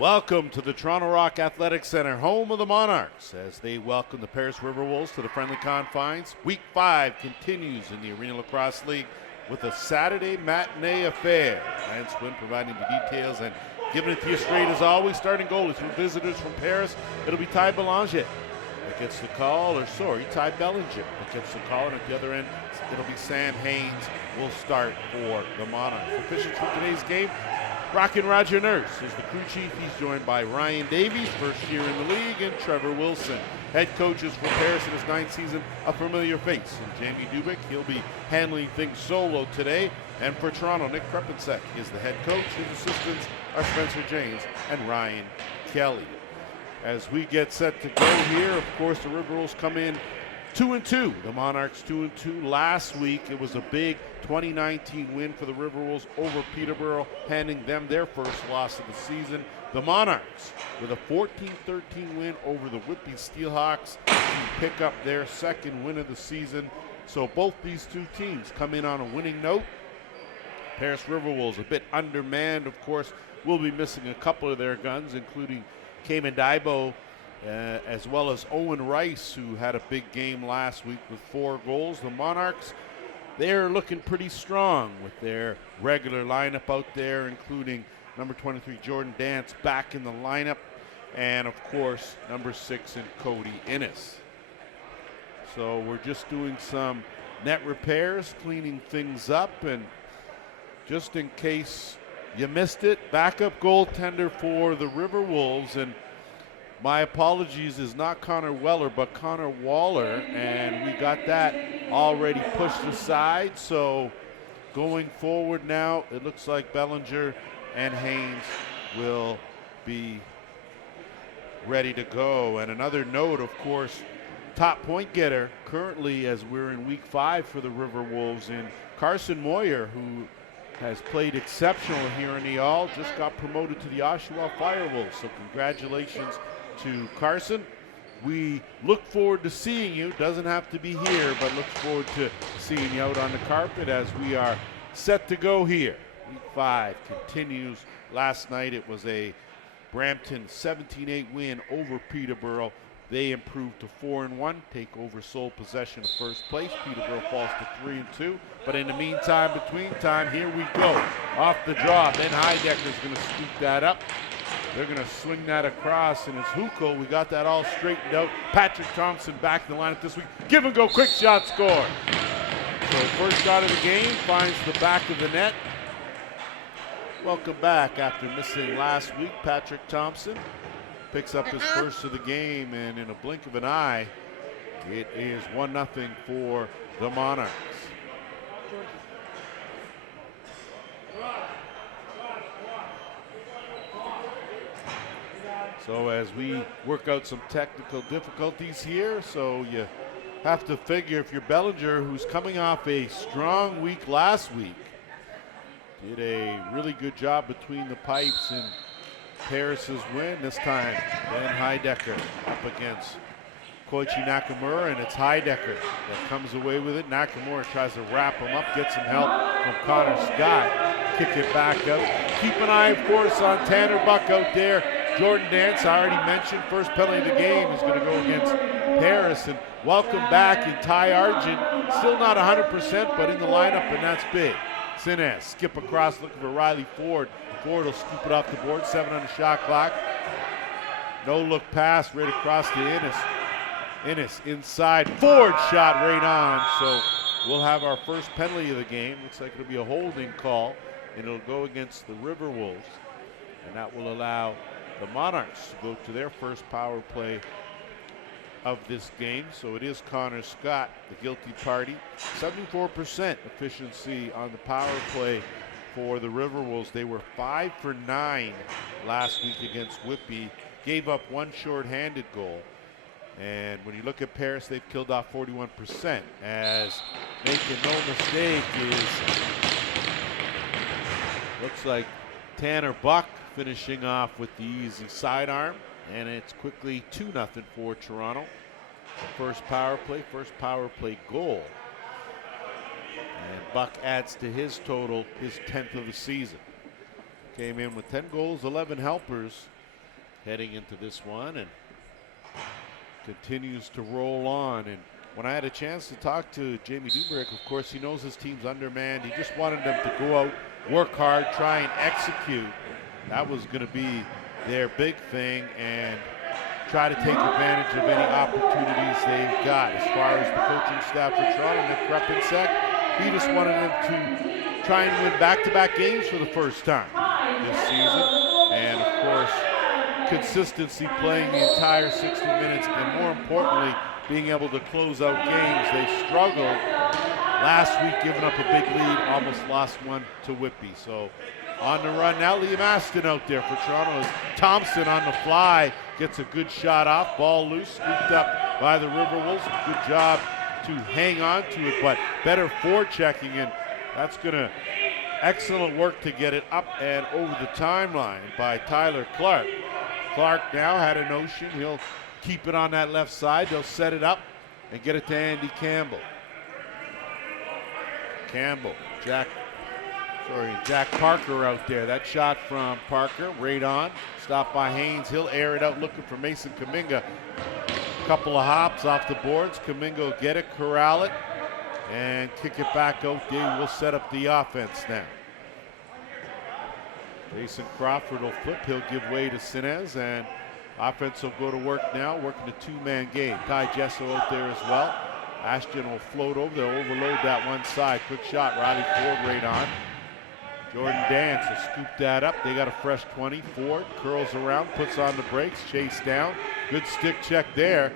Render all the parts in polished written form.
Welcome to the Toronto Rock Athletic Center, home of the Monarchs, as they welcome the Paris RiverWolves to the friendly confines. Week 5 continues in the Arenalacrosseleague with a Saturday matinee affair. Lance Wynn providing the details and giving it to you straight as always. Starting goalies from visitors from Paris, it'll be Ty Belanger that gets the call, Ty Bellinger that gets the call, and at the other end, it'll be Sam Haynes will start for the Monarchs. Officials for today's game, Rockin' Roger Nurse is the crew chief. He's joined by Ryan Davies, first year in the league, and Trevor Wilson. Head coaches for Paris in his 9th season, a familiar face. And Jamie Dubik, he'll be handling things solo today. And for Toronto, Nick Krepensek is the head coach. His assistants are Spencer James and Ryan Kelly. As we get set to go here, of course, the RiverWolves come in 2-2. The Monarchs 2-2. Last week, it was a big 2019 win for the RiverWolves over Peterborough, handing them their first loss of the season. The Monarchs, with a 14-13 win over the Whitby Steelhawks, to pick up their second win of the season. So both these two teams come in on a winning note. Paris RiverWolves a bit undermanned, of course, will be missing a couple of their guns, including Cayman Daibo, as well as Owen Rice, who had a big game last week with 4 goals. The Monarchs, they're looking pretty strong with their regular lineup out there, including number 23 Jordan Dance back in the lineup, and of course number 6 and Cody Innes. So we're just doing some net repairs, cleaning things up, and just in case you missed it, backup goaltender for the RiverWolves, and my apologies, is not Connor Weller, but Connor Waller, and we got that already pushed aside. So going forward now, it looks like Bellinger and Haynes will be ready to go. And another note, of course, top point getter currently, as we're in week 5 for the RiverWolves, in Carson Moyer, who has played exceptional here in the All, just got promoted to the Oshawa Firewolves. So congratulations to Carson. We look forward to seeing you. Doesn't have to be here, but look forward to seeing you out on the carpet as we are set to go here. Week 5 continues. Last night it was a Brampton 17-8 win over Peterborough. They improved to 4-1, take over sole possession of first place. Peterborough falls to 3-2. But in the meantime, between time, here we go. Off the draw, Ben Heidecker's going to scoop that up. They're going to swing that across, and it's Huko. We got that all straightened out. Patrick Thompson back in the lineup this week. Give and go, quick shot, score. So first shot of the game finds the back of the net. Welcome back after missing last week. Patrick Thompson picks up his first of the game, and in a blink of an eye, it is 1-0 for the Monarchs. So as we work out some technical difficulties here, so you have to figure if you're Bellinger, who's coming off a strong week last week, did a really good job between the pipes in Paris's win. This time, Ben Heidecker up against Koichi Nakamura, and it's Heidecker that comes away with it. Nakamura tries to wrap him up, get some help from Connor Scott, kick it back out. Keep an eye, of course, on Tanner Buck out there. Jordan Dance, I already mentioned, first penalty of the game is going to go against Paris. And welcome back in Ty Argent, still not 100%, but in the lineup, and that's big. Sinez, skip across, looking for Riley Ford. Ford will scoop it off the board, 7 on the shot clock. No look pass, right across to Innes. Innes inside, Ford shot right on. So we'll have our first penalty of the game. Looks like it'll be a holding call, and it'll go against the RiverWolves. And that will allow the Monarchs to go to their first power play of this game. So it is Connor Scott, the guilty party. 74% efficiency on the power play for the RiverWolves. They were 5 for 9 last week against Whitby. Gave up 1 short-handed goal. And when you look at Paris, they've killed off 41%. As making no mistake is, looks like Tanner Buck finishing off with the easy sidearm. And it's quickly 2-0 for Toronto. First power play goal. And Buck adds to his total, his 10th of the season. Came in with 10 goals, 11 helpers heading into this one and continues to roll on. And when I had a chance to talk to Jamie Dubrick, of course, he knows his team's undermanned. He just wanted them to go out, work hard, try and execute. That was going to be their big thing, and try to take advantage of any opportunities they've got. As far as the coaching staff for Toronto, Nick Krepinczak, he just wanted them to try and win back-to-back games for the first time this season. And of course, consistency, playing the entire 60 minutes, and more importantly, being able to close out games. They struggled last week, giving up a big lead, almost lost one to Whitby. So on the run now, Liam Aston out there for Toronto. As Thompson on the fly gets a good shot off, ball loose, scooped up by the RiverWolves. Good job to hang on to it, but better forechecking, and that's gonna excellent work to get it up and over the timeline by Tyler Clark. Clark now had a notion he'll keep it on that left side. They'll set it up and get it to Andy Campbell. Jack Parker out there. That shot from Parker, right on. Stopped by Haynes. He'll air it out looking for Mason Kuminga. Couple of hops off the boards. Kuminga will get it, corral it, and kick it back out there. We'll set up the offense now. Jason Crawford will flip. He'll give way to Sinez, and offense will go to work now, working a two-man game. Ty Jesso out there as well. Ashton will float over. They'll overload that one side. Quick shot. Riley Ford right on. Jordan Dance will scoop that up. They got a fresh 20. Ford curls around, puts on the brakes, chase down. Good stick check there.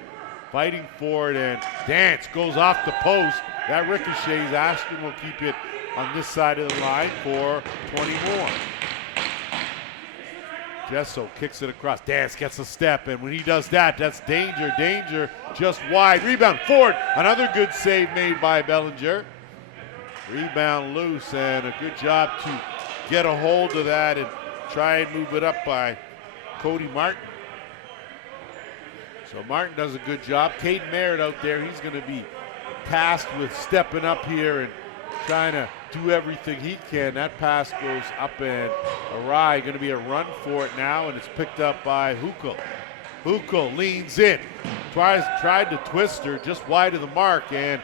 Fighting for it, and Dance goes off the post. That ricochets. Ashton will keep it on this side of the line for 20 more. Jesso kicks it across. Dance gets a step, and when he does that, that's danger, just wide. Rebound, Ford, another good save made by Bellinger. Rebound loose, and a good job to get a hold of that and try and move it up by Cody Martin. So Martin does a good job. Caden Merritt out there, he's going to be tasked with stepping up here and trying to do everything he can. That pass goes up and awry. Going to be a run for it now, and it's picked up by Hukel. Hukel leans in, tried to twist her just wide of the mark, and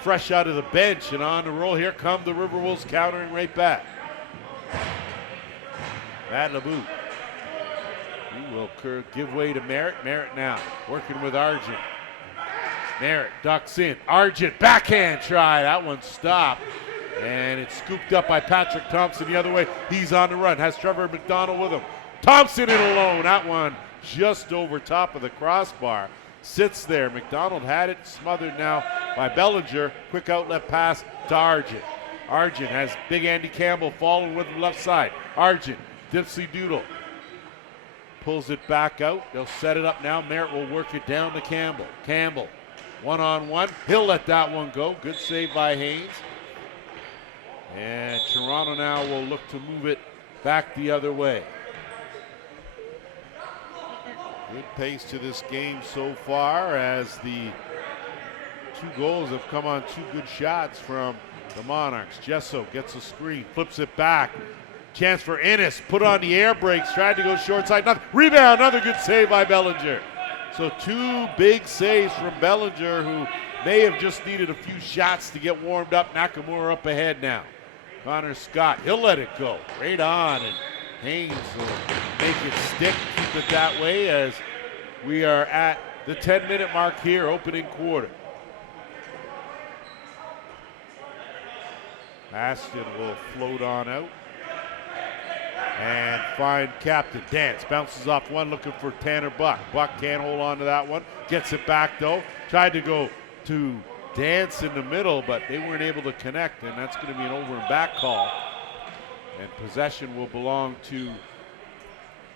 fresh out of the bench and on the roll. Here come the RiverWolves countering right back. Matt LeBout. He will give way to Merritt. Merritt now working with Argent. Merritt ducks in. Argent backhand try. That one stopped. And it's scooped up by Patrick Thompson the other way. He's on the run. Has Trevor McDonald with him. Thompson in alone. That one just over top of the crossbar. Sits there. McDonald had it smothered now by Bellinger. Quick outlet pass to Argent. Argent has big Andy Campbell following with the left side. Argent, Dipsy Doodle. Pulls it back out. They'll set it up now. Merritt will work it down to Campbell. Campbell, one-on-one. He'll let that one go. Good save by Haynes. And Toronto now will look to move it back the other way. Good pace to this game so far, as the two goals have come on two good shots from the Monarchs. Jesso gets a screen, flips it back. Chance for Ennis, put on the air brakes, tried to go short side. Rebound, another good save by Bellinger. So two big saves from Bellinger, who may have just needed a few shots to get warmed up. Nakamura up ahead now. Connor Scott, he'll let it go. Right on, and Haynes will make it stick, keep it that way, as we are at the 10-minute mark here, opening quarter. Aston will float on out and find Captain Dance. Bounces off one, looking for Tanner Buck. Buck can't hold on to that one. Gets it back though. Tried to go to Dance in the middle, but they weren't able to connect, and that's going to be an over and back call. And possession will belong to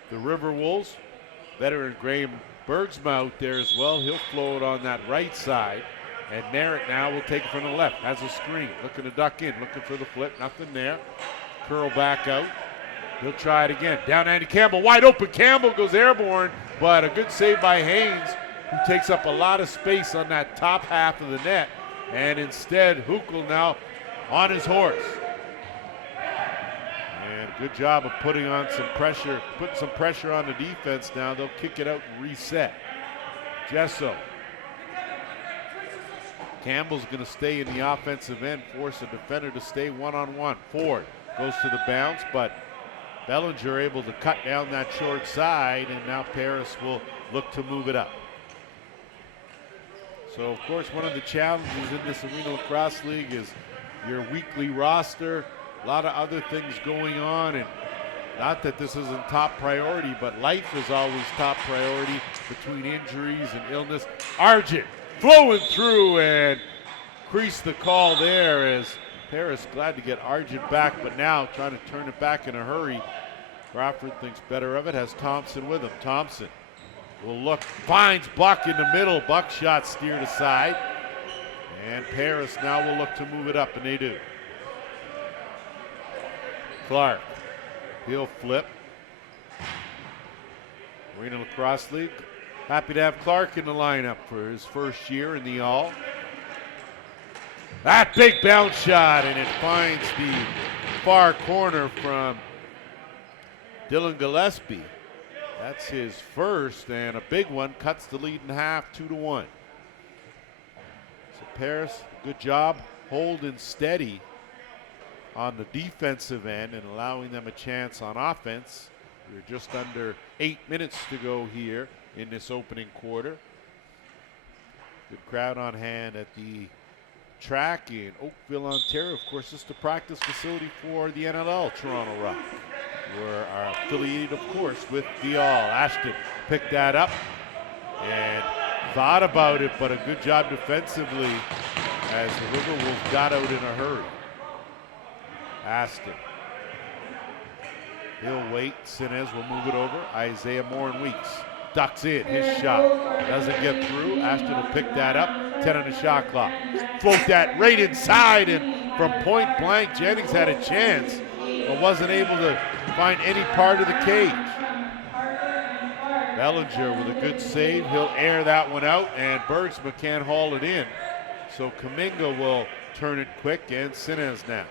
the RiverWolves. Veteran Graham Bergsma out there as well. He'll float on that right side. And Merritt now will take it from the left. Has a screen. Looking to duck in. Looking for the flip. Nothing there. Curl back out. He'll try it again. Down Andy Campbell. Wide open. Campbell goes airborne. But a good save by Haynes, who takes up a lot of space on that top half of the net. And instead, Hukel now on his horse. And Good job of putting on some pressure, putting some pressure on the defense now. They'll kick it out and reset. Jesso. Campbell's going to stay in the offensive end, force a defender to stay one-on-one. Ford goes to the bounce, but Bellinger able to cut down that short side, and now Paris will look to move it up. So, of course, one of the challenges in this Arena Lacrosse League is your weekly roster, a lot of other things going on, and not that this isn't top priority, but life is always top priority between injuries and illness. Argent flowing through and creased the call there as Paris glad to get Argent back, but now trying to turn it back in a hurry. Crawford thinks better of it, has Thompson with him. Thompson will look, finds Buck in the middle. Buckshot steered aside. And Paris now will look to move it up, and they do. Clark, he'll flip. Arena Lacrosse League, happy to have Clark in the lineup for his first year in the All. That big bounce shot, and it finds the far corner from Dylan Gillespie. That's his first, and a big one, cuts the lead in half, 2-1. So Paris, good job holding steady on the defensive end and allowing them a chance on offense. We're just under 8 minutes to go here in this opening quarter. Good crowd on hand at the track in Oakville, Ontario. Of course, this is the practice facility for the NLL Toronto Rock. We're affiliated, of course, with the All. Ashton picked that up and thought about it, but a good job defensively as the RiverWolves got out in a hurry. Ashton. He'll wait. Sinez will move it over. Isaiah Moore and Weeks ducks in. His shot doesn't get through. Ashton will pick that up. 10 on the shot clock. Float that right inside, and from point blank, Jennings had a chance, but wasn't able to find any part of the cage. Bellinger with a good save. He'll air that one out, and Bergsma can't haul it in. So Kaminga will turn it quick, and Sinez now.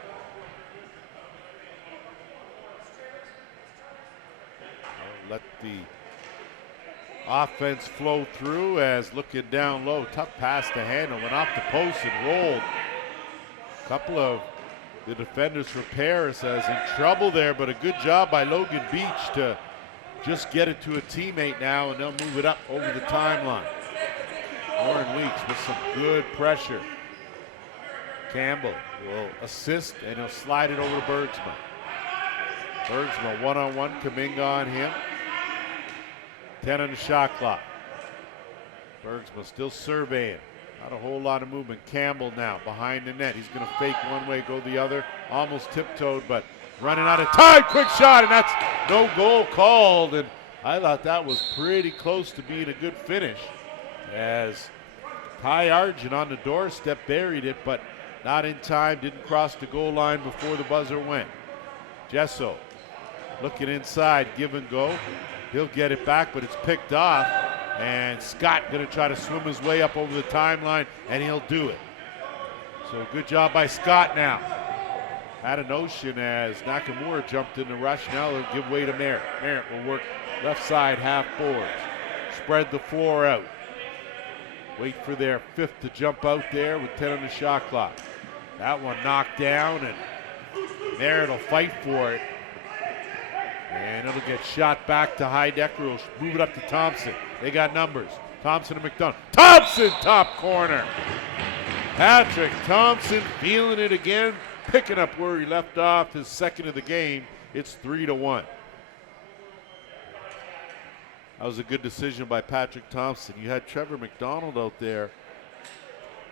Let the offense flow through as looking down low. Tough pass to handle. Went off the post and rolled. A couple of the defenders for Paris as in trouble there, but a good job by Logan Beach to just get it to a teammate now, and they'll move it up over the timeline. Warren Weeks with some good pressure. Campbell will assist, and he'll slide it over to Bergsma. Bergsma one-on-one, Kaminga on him. 10 on the shot clock. Bergsma still surveying. Not a whole lot of movement. Campbell now behind the net. He's going to fake one way, go the other. Almost tiptoed, but running out of time. Quick shot, and that's no goal called. And I thought that was pretty close to being a good finish, as Ty Argent on the doorstep buried it, but not in time. Didn't cross the goal line before the buzzer went. Jesso looking inside, give and go. He'll get it back, but it's picked off. And Scott going to try to swim his way up over the timeline, and he'll do it. So good job by Scott now. Had a notion as Nakamura jumped in the rush. Now they'll give way to Merritt. Merritt will work left side half boards. Spread the floor out. Wait for their fifth to jump out there with 10 on the shot clock. That one knocked down, and Merritt will fight for it. And it'll get shot back to Heidecker. Will move it up to Thompson. They got numbers. Thompson and McDonough. Thompson, top corner. Patrick Thompson feeling it again, picking up where he left off, his second of the game. It's 3-1. That was a good decision by Patrick Thompson. You had Trevor McDonald out there,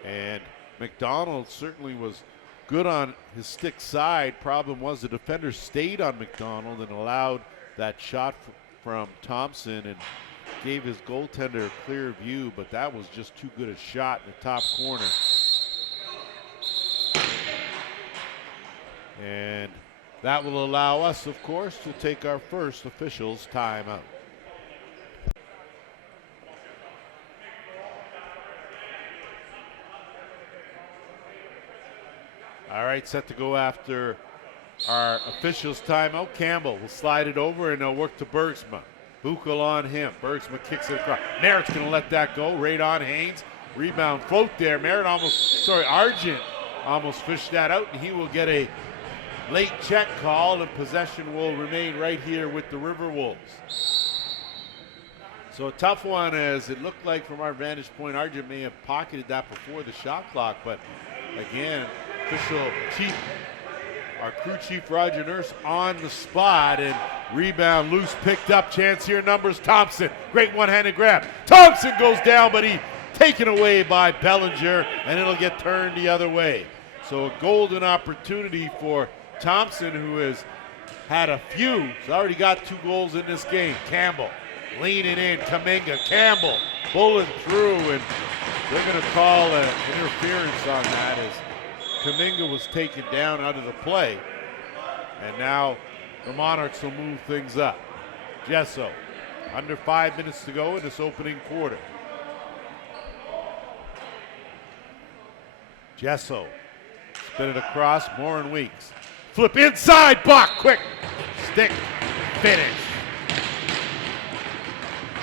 and McDonald certainly was good on his stick side. Problem was the defender stayed on McDonald and allowed that shot from Thompson and gave his goaltender a clear view, but that was just too good a shot in the top corner. And that will allow us, of course, to take our first officials timeout. All right, set to go after our officials' timeout. Campbell will slide it over and they'll work to Bergsma. Buchel on him. Bergsma kicks it across. Merritt's going to let that go. Right on Haynes. Rebound float there. Argent almost fished that out, and he will get a late check call, and possession will remain right here with the RiverWolves. So a tough one, as it looked like from our vantage point. Argent may have pocketed that before the shot clock, but again, our crew chief Roger Nurse on the spot, and rebound loose, picked up, chance here, numbers, Thompson, great one-handed grab. Thompson goes down, but he taken away by Bellinger, and it'll get turned the other way. So a golden opportunity for Thompson, who has had a few. He's already got 2 goals in this game. Campbell leaning in, Kuminga, Campbell pulling through, and they're going to call an interference on that as Kuminga was taken down out of the play. And now the Monarchs will move things up. Gesso, under 5 minutes to go in this opening quarter. Gesso, spin it across, Morin Weeks. Flip inside, Buck, quick, stick, finish.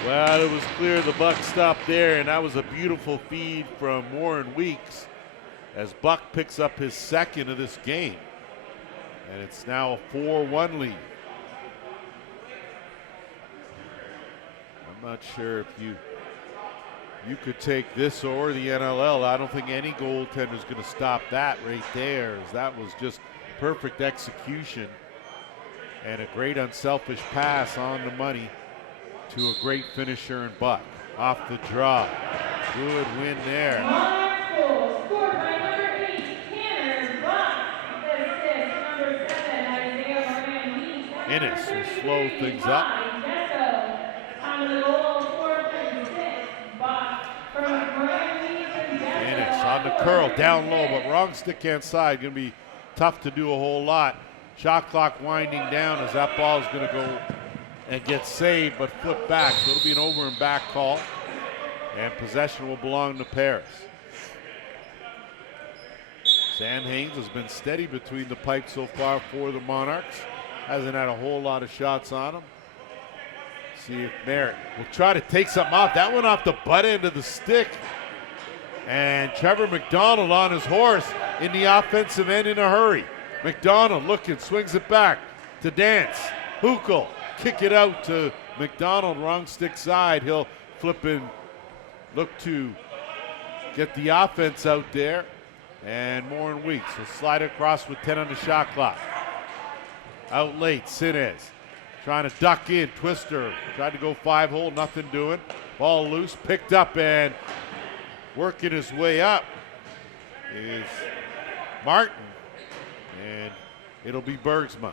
Well, it was clear the Buck stopped there, and that was a beautiful feed from Morin Weeks as Buck picks up his second of this game. And it's now a 4-1 lead. I'm not sure if you could take this or the NLL. I don't think any goaltender is going to stop that right there, as that was just perfect execution and a great unselfish pass on the money to a great finisher in Buck. Off the draw. Good win there. Innes will slow things up. Innes on the curl, down low, but wrong stick hand side. Going to be tough to do a whole lot. Shot clock winding down as that ball is going to go and get saved, but flip back. So it'll be an over and back call, and possession will belong to Paris. Sam Haynes has been steady between the pipes so far for the Monarchs. Hasn't had a whole lot of shots on him. See if Merritt will try to take something off. That went off the butt end of the stick. And Trevor McDonald on his horse in the offensive end in a hurry. McDonald looking, swings it back to Dance. Hukel, kick it out to McDonald, wrong stick side. He'll flip and look to get the offense out there. And Morin Weeks will slide across with 10 on the shot clock. Out late, Sinez trying to duck in, Twister tried to go 5-hole, nothing doing. Ball loose, picked up, and working his way up is Martin, and it'll be Bergsma.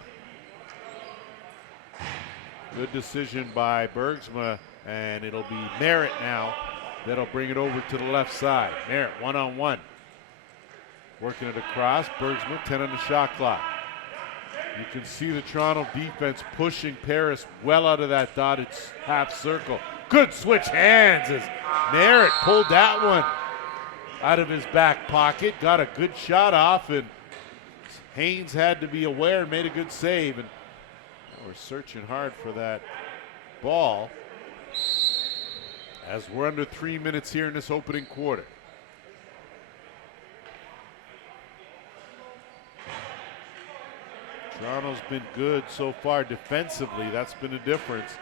Good decision by Bergsma, and it'll be Merritt now that'll bring it over to the left side. Merritt one-on-one, working it across. Bergsma 10 on the shot clock. You can see the Toronto defense pushing Paris well out of that dotted half circle. Good switch hands as Merritt pulled that one out of his back pocket. Got a good shot off, and Haynes had to be aware and made a good save. And we're searching hard for that ball as we're under 3 minutes here in this opening quarter. Toronto's been good so far defensively. That's been a difference.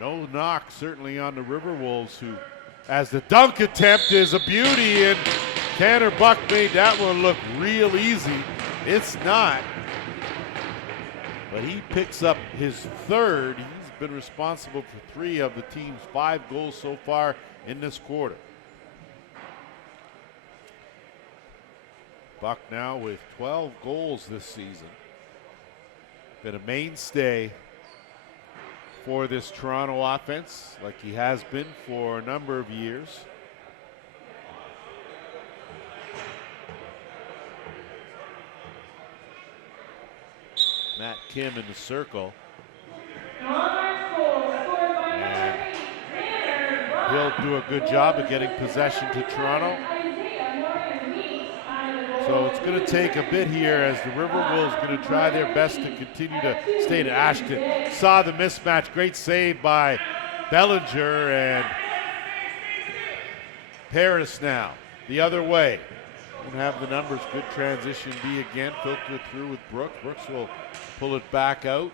No knock certainly on the RiverWolves, who, as the dunk attempt is a beauty, and Tanner Buck made that one look real easy. It's not. But he picks up his third. He's been responsible for 3 of the team's 5 goals so far in this quarter. Buck now with 12 goals this season. Been a mainstay for this Toronto offense, like he has been for a number of years. Matt Kim in the circle. And he'll do a good job of getting possession to Toronto. So it's going to take a bit here as the RiverWolves going to try their best to continue to stay to Ashton. Saw the mismatch. Great save by Bellinger, and Paris now the other way. Don't have the numbers. Good transition D again. Filter it through with Brooks. Brooks will pull it back out.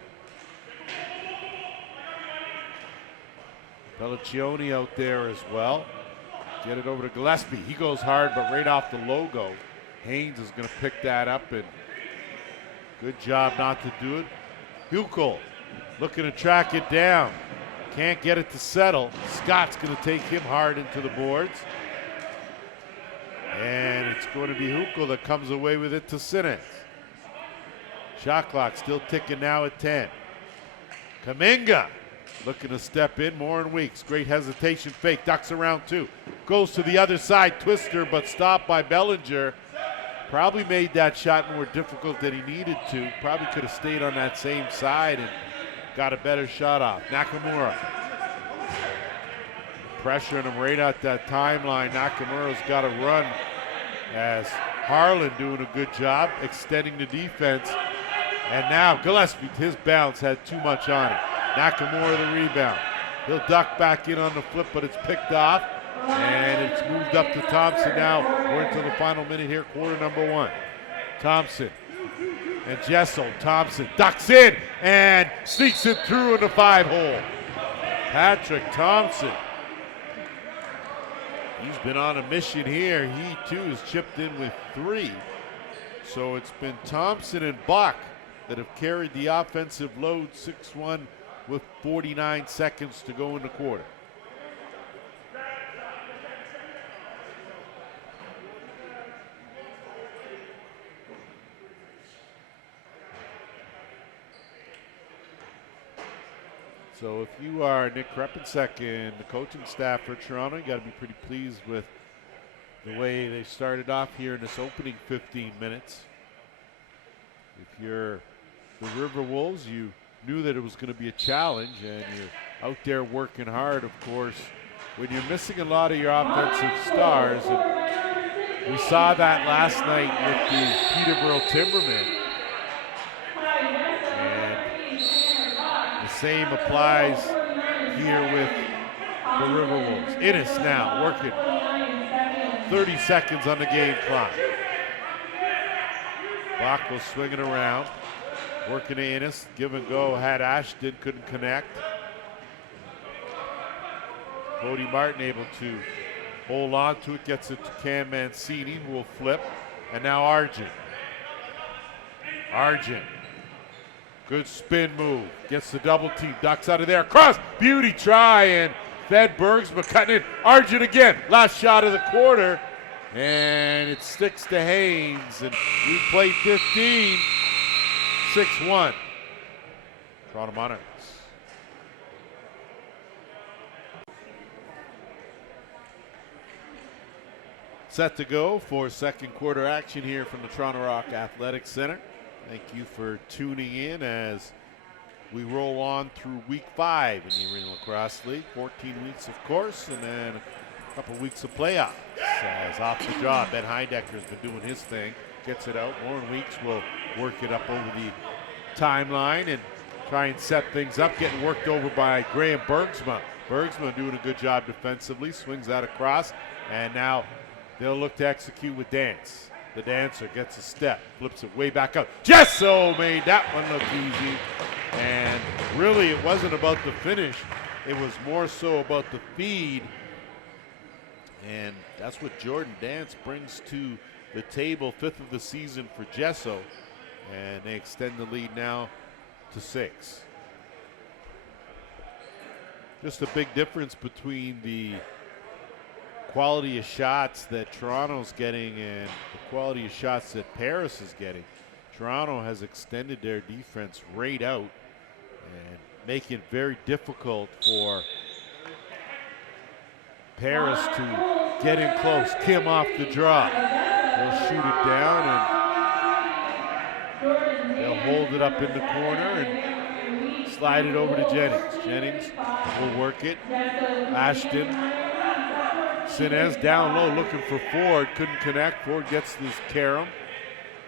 Pelliccioni out there as well. Get it over to Gillespie. He goes hard, but right off the logo. Haynes is going to pick that up, and good job not to do it. Huckel looking to track it down. Can't get it to settle. Scott's going to take him hard into the boards. And it's going to be Huckel that comes away with it to Sinnott. Shot clock still ticking now at 10. Kuminga looking to step in. More in Weeks. Great hesitation fake. Ducks around two. Goes to the other side. Twister, but stopped by Bellinger. Probably made that shot more difficult than he needed to. Probably could have stayed on that same side and got a better shot off. Nakamura. Pressuring him right at that timeline. Nakamura's got to run as Harlan doing a good job extending the defense. And now Gillespie, his bounce had too much on it. Nakamura the rebound. He'll duck back in on the flip, but it's picked off. And it's moved up to Thompson now. We're into the final minute here, quarter number one. Thompson and Jessel. Thompson ducks in and sneaks it through in the 5-hole. Patrick Thompson. He's been on a mission here. He too has chipped in with 3. So it's been Thompson and Buck that have carried the offensive load 6-1 with 49 seconds to go in the quarter. So if you are Nick Krepensek and the coaching staff for Toronto, you got to be pretty pleased with the way they started off here in this opening 15 minutes. If you're the RiverWolves, you knew that it was going to be a challenge, and you're out there working hard, of course. When you're missing a lot of your offensive stars, and we saw that last night with the Peterborough Timbermen. Same applies here with the RiverWolves. Innes now working. 30 seconds on the game clock. Bach was swinging around, working to Innes. Give and go had Ashton, couldn't connect. Cody Martin able to hold on to it, gets it to Cam Mancini, who will flip. And now Argent. Good spin move. Gets the double team. Ducks out of there. Cross. Beauty try. And fed Bergsma cutting in. Argent again. Last shot of the quarter. And it sticks to Haynes. And we play 15. 6-1. Toronto Monarchs. Set to go for second quarter action here from the Toronto Rock Athletic Center. Thank you for tuning in as we roll on through week 5 in the Arenalacrosseleague. 14 weeks, of course, and then a couple weeks of playoffs. As off the draw, Ben Heidecker's been doing his thing. Gets it out. Warren Weeks will work it up over the timeline and try and set things up. Getting worked over by Graham Bergsma. Bergsma doing a good job defensively. Swings that across, and now they'll look to execute with Dance. The dancer gets a step, flips it way back up. Jesso made that one look easy. And really, it wasn't about the finish. It was more so about the feed. And that's what Jordan Dance brings to the table. 5th of the season for Jesso. And they extend the lead now to 6. Just a big difference between the quality of shots that Toronto's getting and the quality of shots that Paris is getting. Toronto has extended their defense right out and making it very difficult for Paris to get in close. Kim off the draw. They'll shoot it down and they'll hold it up in the corner and slide it over to Jennings. Jennings will work it. Ashton. Sinez down low looking for Ford. Couldn't connect. Ford gets this Karam.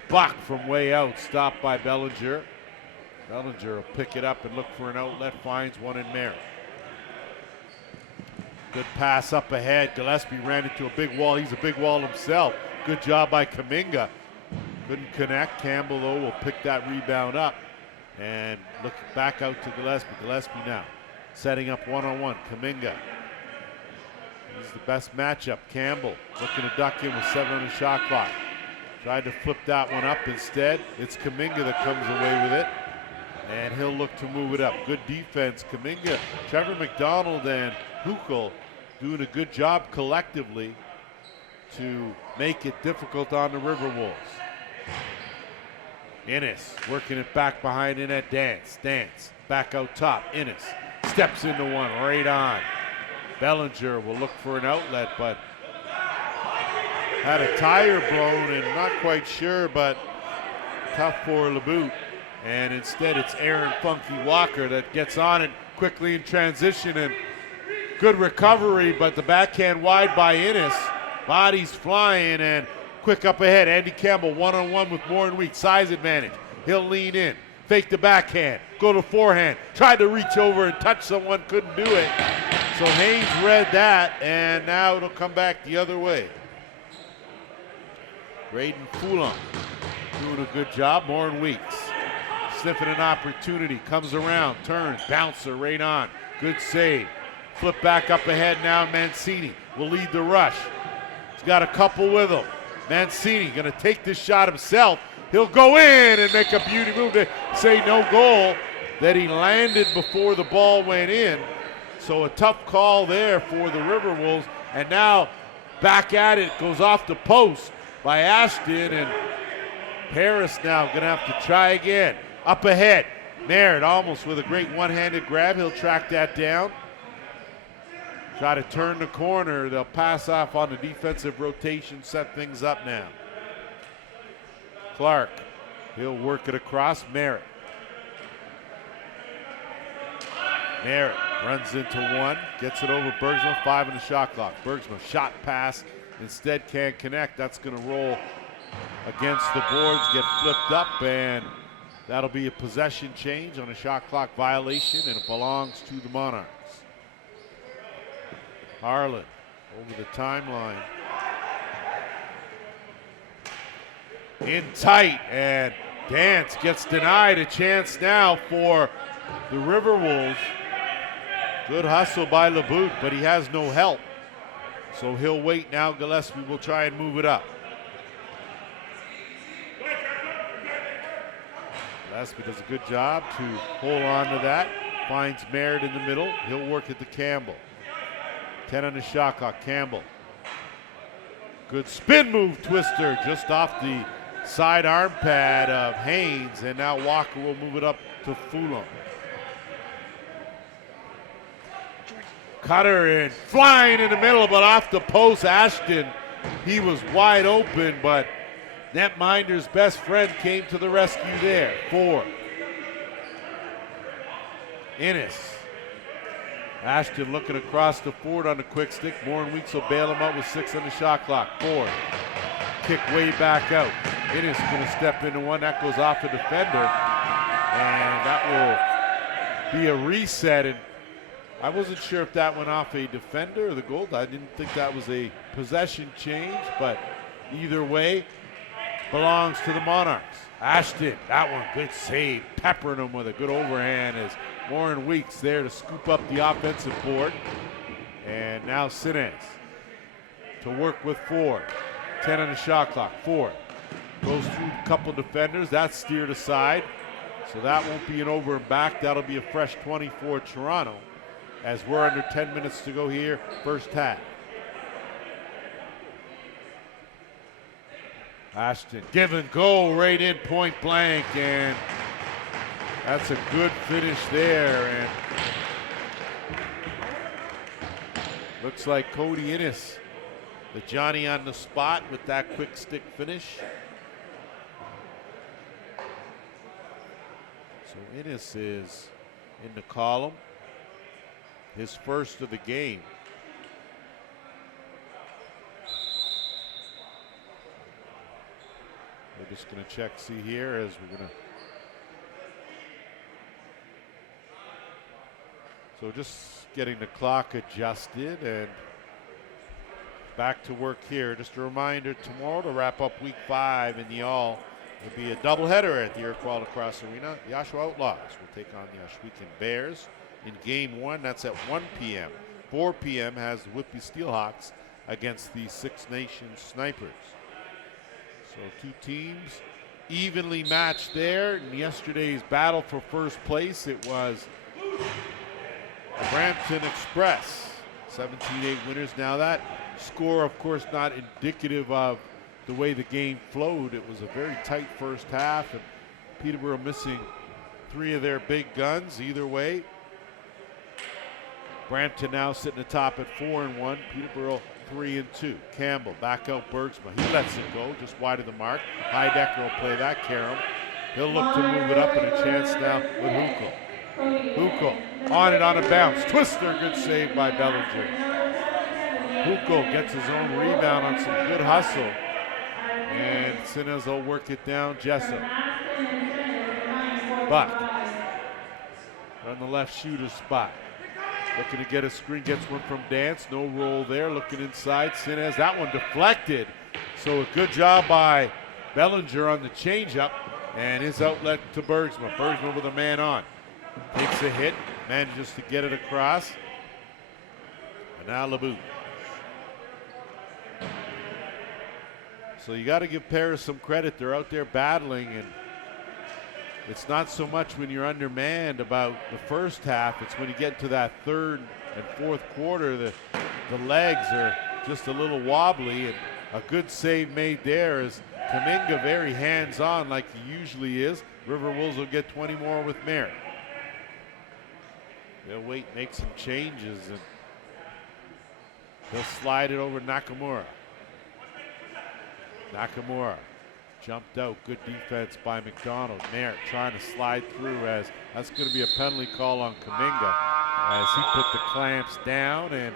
Buck from way out, stopped by Bellinger. Bellinger will pick it up and look for an outlet, finds one in Merritt. Good pass up ahead. Gillespie ran into a big wall. He's a big wall himself. Good job by Kuminga. Couldn't connect. Campbell, though, will pick that rebound up and look back out to Gillespie. Gillespie now setting up one-on-one. Kuminga. He's the best matchup. Campbell looking to duck in with 7 on the shot clock. Tried to flip that one up instead. It's Kuminga that comes away with it. And he'll look to move it up. Good defense. Kuminga, Trevor McDonald, and Hukel doing a good job collectively to make it difficult on the RiverWolves. Innes working it back behind in at Dance. Dance back out top. Innes steps into one right on. Bellinger will look for an outlet, but had a tire blown and not quite sure, but tough for LeBoot. And instead it's Aaron Funky Walker that gets on it quickly in transition, and good recovery, but the backhand wide by Innes. Bodies flying and quick up ahead. Andy Campbell one-on-one with Warren Weeks. Size advantage. He'll lean in. Fake the backhand. Go to forehand. Tried to reach over and touch someone. Couldn't do it. So Haynes read that, and now it'll come back the other way. Graydon Foulon doing a good job. Warren Weeks sniffing an opportunity. Comes around. Turns. Bouncer right on. Good save. Flip back up ahead now. Mancini will lead the rush. He's got a couple with him. Mancini going to take this shot himself. He'll go in and make a beauty move to say no goal, that he landed before the ball went in. So a tough call there for the RiverWolves. And now back at it, goes off the post by Ashton, and Paris now going to have to try again. Up ahead, Merritt almost with a great one-handed grab. He'll track that down. Try to turn the corner. They'll pass off on the defensive rotation, set things up now. Clark, he'll work it across. Merritt. Merritt runs into one, gets it over Bergsma, 5 in the shot clock. Bergsma shot pass, instead can't connect. That's going to roll against the boards, get flipped up, and that'll be a possession change on a shot clock violation, and it belongs to the Monarchs. Harlan over the timeline. In tight, and Dance gets denied a chance now for the RiverWolves. Good hustle by LeBoot, but he has no help. So he'll wait now. Gillespie will try and move it up. Gillespie does a good job to hold on to that. Finds Merritt in the middle. He'll work it to Campbell. 10 on the shot clock. Campbell. Good spin move twister just off the side arm pad of Haynes, and now Walker will move it up to Foulon. Cutter and flying in the middle, but off the post. Ashton, he was wide open, but netminder's best friend came to the rescue there. 4. Innes. Ashton looking across the board on the quick stick. Warren Weeks will bail him out with 6 on the shot clock. 4. Kick way back out. Innes going to step into one. That goes off the defender. And that will be a reset. And I wasn't sure if that went off a defender or the goal. I didn't think that was a possession change, but either way, belongs to the Monarchs. Ashton, that one, good save. Peppering him with a good overhand as Warren Weeks there to scoop up the offensive board. And now Sinez to work with 4. 10 on the shot clock. 4. Goes through a couple defenders. That's steered aside. So that won't be an over and back. That'll be a fresh 24 Toronto as we're under 10 minutes to go here, first half. Ashton, give and go right in point blank, and that's a good finish there. And looks like Cody Innes, the Johnny on the spot with that quick stick finish. So Innes is in the column, his first of the game. Just going to check, see here as we're going to. So just getting the clock adjusted and back to work here. Just a reminder, tomorrow to wrap up week 5 in the All, it'll be a doubleheader at the Iroquois Lacrosse Arena. The Oshawa Outlaws will take on the Ohsweken Bears in game 1. That's at 1 p.m. 4 p.m. has the Whitby Steelhawks against the Six Nations Snipers. So 2 teams evenly matched there. In yesterday's battle for first place, it was the Brampton Express, 17-8 winners. Now that score, of course, not indicative of the way the game flowed. It was a very tight first half, and Peterborough missing 3 of their big guns either way. Brampton now sitting atop at 4-1. Peterborough 3-2. Campbell back out Bergsma. He lets it go just wide of the mark. Heidecker will play that. Karam. He'll look to move it up, and a chance now with Hukel. Hukel on it on a bounce. Twister, good save by Bellinger. Hukel gets his own rebound on some good hustle. And Sinez will work it down. Jessup. Buck on the left shooter spot. Looking to get a screen, gets one from Dance. No roll there. Looking inside. Sinez, that one deflected. So a good job by Bellinger on the changeup. And his outlet to Bergsma. Bergsma with a man on. Takes a hit. Manages to get it across. And now LeBout. So you got to give Paris some credit. They're out there battling, and it's not so much when you're undermanned about the first half. It's when you get to that third and fourth quarter, the legs are just a little wobbly, and a good save made there is Kaminga very hands-on like he usually is. RiverWolves will get 20 more with Merritt. They'll wait, make some changes, and they'll slide it over Nakamura. Nakamura jumped out. Good defense by McDonald. Merritt trying to slide through, as that's going to be a penalty call on Kaminga as he put the clamps down, and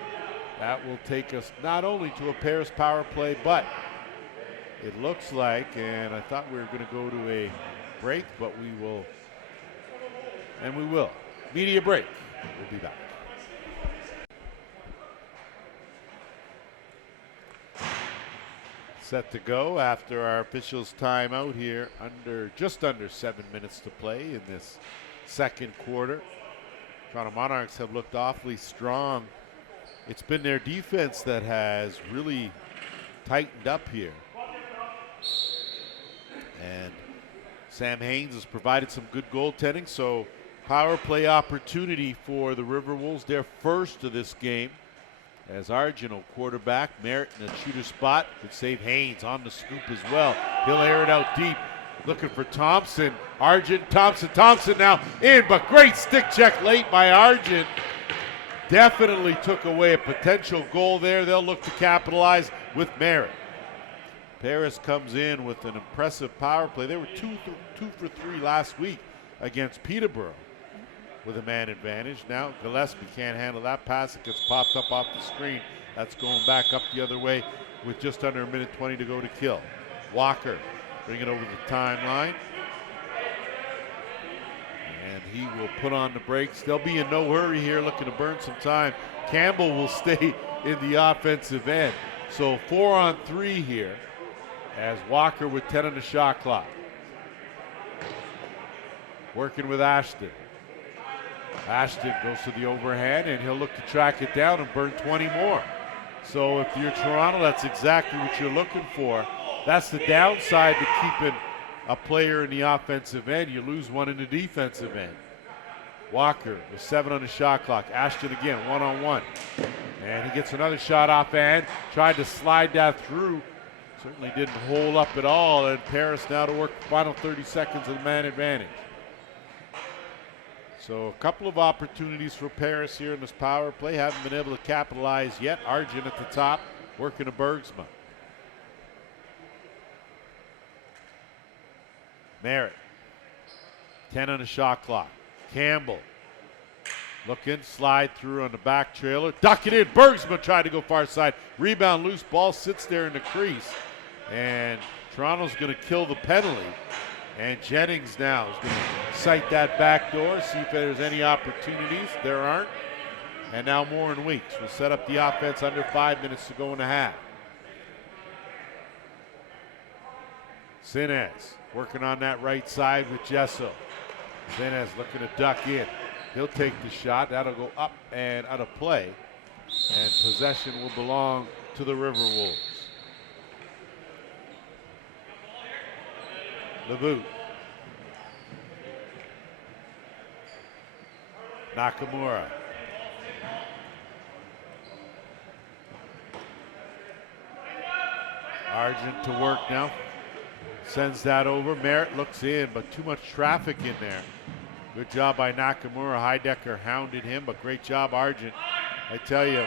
that will take us not only to a Paris power play, but it looks like, and I thought we were going to go to a break, but we will, and we will. Media break. We'll be back. Set to go after our officials timeout here. Just under 7 minutes to play in this second quarter. Toronto Monarchs have looked awfully strong. It's been their defense that has really tightened up here. And Sam Haynes has provided some good goaltending, so power play opportunity for the RiverWolves, their first of this game. As Arjun will quarterback, Merritt in a shooter spot. Could save Haynes on the scoop as well. He'll air it out deep. Looking for Thompson. Arjun, Thompson now in, but great stick check late by Arjun. Definitely took away a potential goal there. They'll look to capitalize with Merritt. Paris comes in with an impressive power play. They were 2 for 3 last week against Peterborough with a man advantage. Now Gillespie can't handle that pass. It gets popped up off the screen. That's going back up the other way with just under 1:20 to go to kill. Walker bring it over the timeline. And he will put on the brakes. They'll be in no hurry here, looking to burn some time. Campbell will stay in the offensive end. So 4-on-3 here as Walker with 10 on the shot clock. Working with Ashton. Ashton goes to the overhand, and he'll look to track it down and burn 20 more. So if you're Toronto, that's exactly what you're looking for. That's the downside to keeping a player in the offensive end. You lose one in the defensive end. Walker with 7 on the shot clock. Ashton again, 1-on-1. And he gets another shot off and tried to slide that through. Certainly didn't hold up at all. And Paris now to work the final 30 seconds of the man advantage. So a couple of opportunities for Paris here in this power play. Haven't been able to capitalize yet. Arjun at the top, working to Bergsma. Merritt, 10 on the shot clock. Campbell, looking, slide through on the back trailer. Duck it in, Bergsma tried to go far side. Rebound, loose ball, sits there in the crease. And Toronto's going to kill the penalty. And Jennings now is going to sight that back door, see if there's any opportunities. There aren't. And now Warren Weeks will set up the offense under 5 minutes to go in the half. Sinez working on that right side with Gesso. Sinez looking to duck in. He'll take the shot. That'll go up and out of play. And possession will belong to the RiverWolves. LeBoot. Nakamura. Argent to work now. Sends that over. Merritt looks in, but too much traffic in there. Good job by Nakamura. Heidecker hounded him, but great job, Argent. I tell you,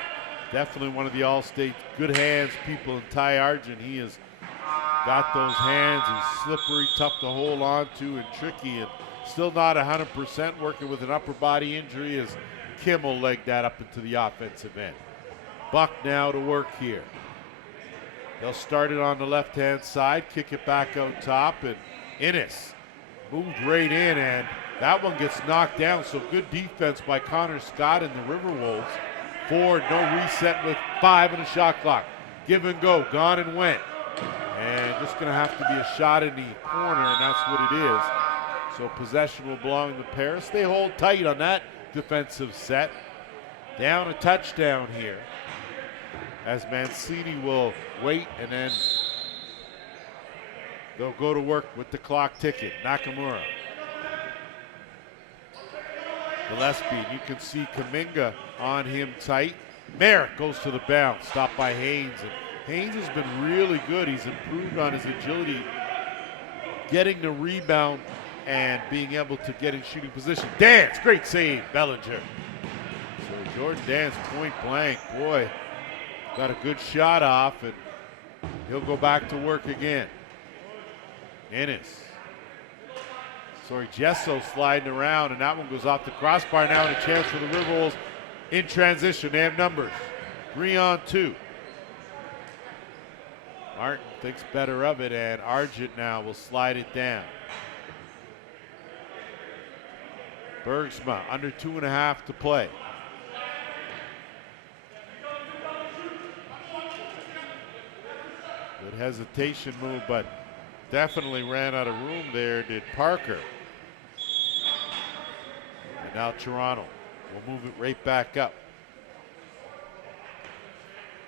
definitely one of the All-State good hands people in Ty Argent. He has got those hands. He's slippery, tough to hold on to, and tricky, and still not 100%, working with an upper body injury as Kimmel legged that up into the offensive end. Buck now to work here. They'll start it on the left-hand side, kick it back out top, and Innes moved right in, and that one gets knocked down. So good defense by Connor Scott and the RiverWolves. Ford, no reset with 5 on the shot clock. Give and go, gone and went. And just going to have to be a shot in the corner, and that's what it is. So possession will belong to Paris. They hold tight on that defensive set. Down a touchdown here, as Mancini will wait, and then they'll go to work with the clock ticking. Nakamura. Gillespie, you can see Kuminga on him tight. Merritt goes to the bounce, stopped by Haynes. And Haynes has been really good. He's improved on his agility, getting the rebound and being able to get in shooting position. Dance, great save, Bellinger. So Jordan Dance, point blank, boy, got a good shot off, and he'll go back to work again. Gesso sliding around, and that one goes off the crossbar now, and a chance for the RiverWolves in transition. They have numbers, 3-on-2. Martin thinks better of it, and Argent now will slide it down. Bergsma under 2.5 to play. Good hesitation move, but definitely ran out of room there, did Parker. And now Toronto will move it right back up.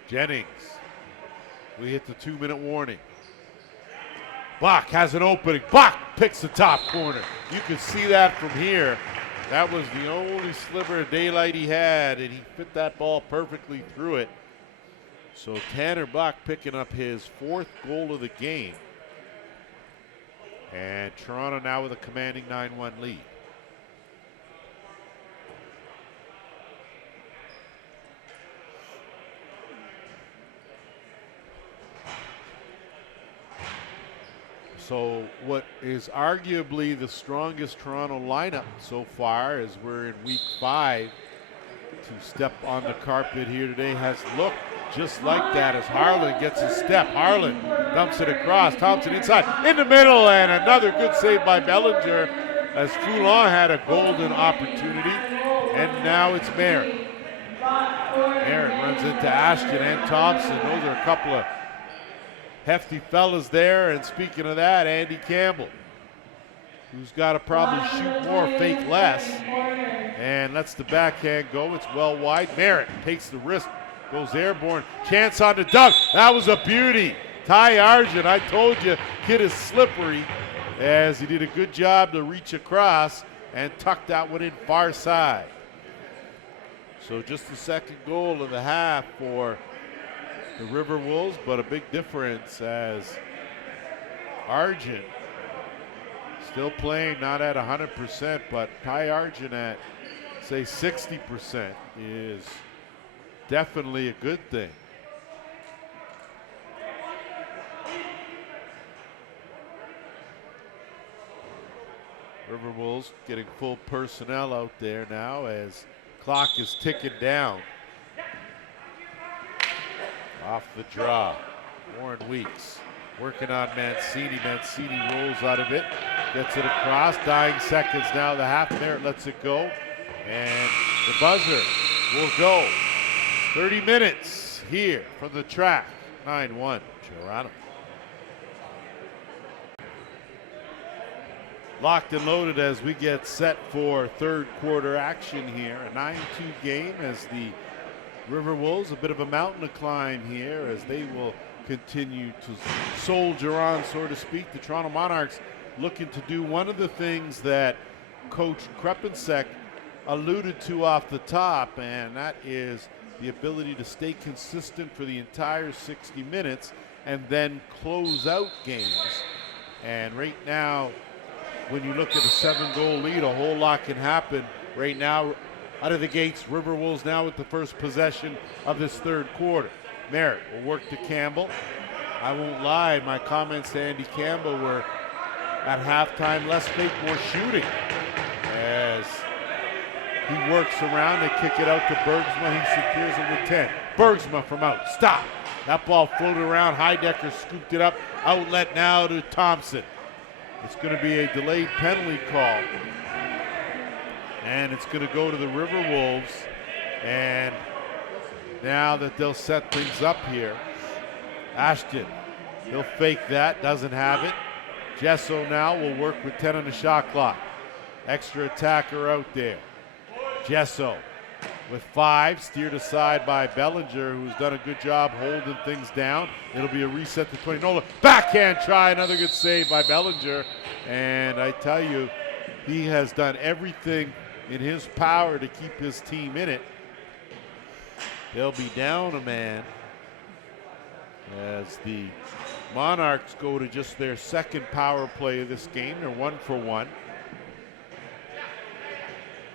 Jennings. We hit the 2-minute warning. Bach has an opening. Bach picks the top corner. You can see that from here. That was the only sliver of daylight he had, and he fit that ball perfectly through it. So Tanner Bach picking up his 4th goal of the game. And Toronto now with a commanding 9-1 lead. So what is arguably the strongest Toronto lineup so far, as we're in week 5, to step on the carpet here today, has looked just like that as Harlan gets a step. Harlan dumps it across. Thompson inside, in the middle, and another good save by Bellinger as Foulon had a golden opportunity. And now it's Merritt. Merritt runs into Ashton and Thompson. Those are a couple of hefty fellas there. And speaking of that, Andy Campbell, who's got to probably shoot more, fake less, and lets the backhand go. It's well wide. Merritt takes the risk, goes airborne. Chance on the dunk. That was a beauty. Ty Argent, I told you, kid is slippery, as he did a good job to reach across and tuck that one in far side. So just the 2nd goal of the half for the RiverWolves, but a big difference as Argent still playing not at 100%, but Ty Argent at, say, 60% is definitely a good thing. RiverWolves getting full personnel out there now as clock is ticking down. Off the draw, Warren Weeks Working on Mancini. Mancini rolls out of it, gets it across. Dying seconds now. The half merit lets it go. And the buzzer will go. 30 minutes here from the track. 9-1, Toronto. Locked and loaded as we get set for third quarter action here. A 9-2 game as the RiverWolves, a bit of a mountain to climb here as they will continue to soldier on, so to speak. The Toronto Monarchs looking to do one of the things that Coach Krepensek alluded to off the top, and that is the ability to stay consistent for the entire 60 minutes and then close out games. And right now, when you look at a 7-goal lead, a whole lot can happen. Right now, out of the gates, RiverWolves now with the first possession of this third quarter. Merritt will work to Campbell. I won't lie, my comments to Andy Campbell were at halftime, less fake, more shooting. As he works around, they kick it out to Bergsma. He secures it with 10. Bergsma from out. Stop. That ball floated around. Heidecker scooped it up. Outlet now to Thompson. It's going to be a delayed penalty call. And it's going to go to the RiverWolves. And now that they'll set things up here. Ashton, he'll fake that. Doesn't have it. Gesso now will work with 10 on the shot clock. Extra attacker out there. Gesso with 5, steered aside by Bellinger, who's done a good job holding things down. It'll be a reset to 20. Nola, backhand try, another good save by Bellinger. And I tell you, he has done everything in his power to keep his team in it. They'll be down a man as the Monarchs go to just their second power play of this game. They're 1 for 1.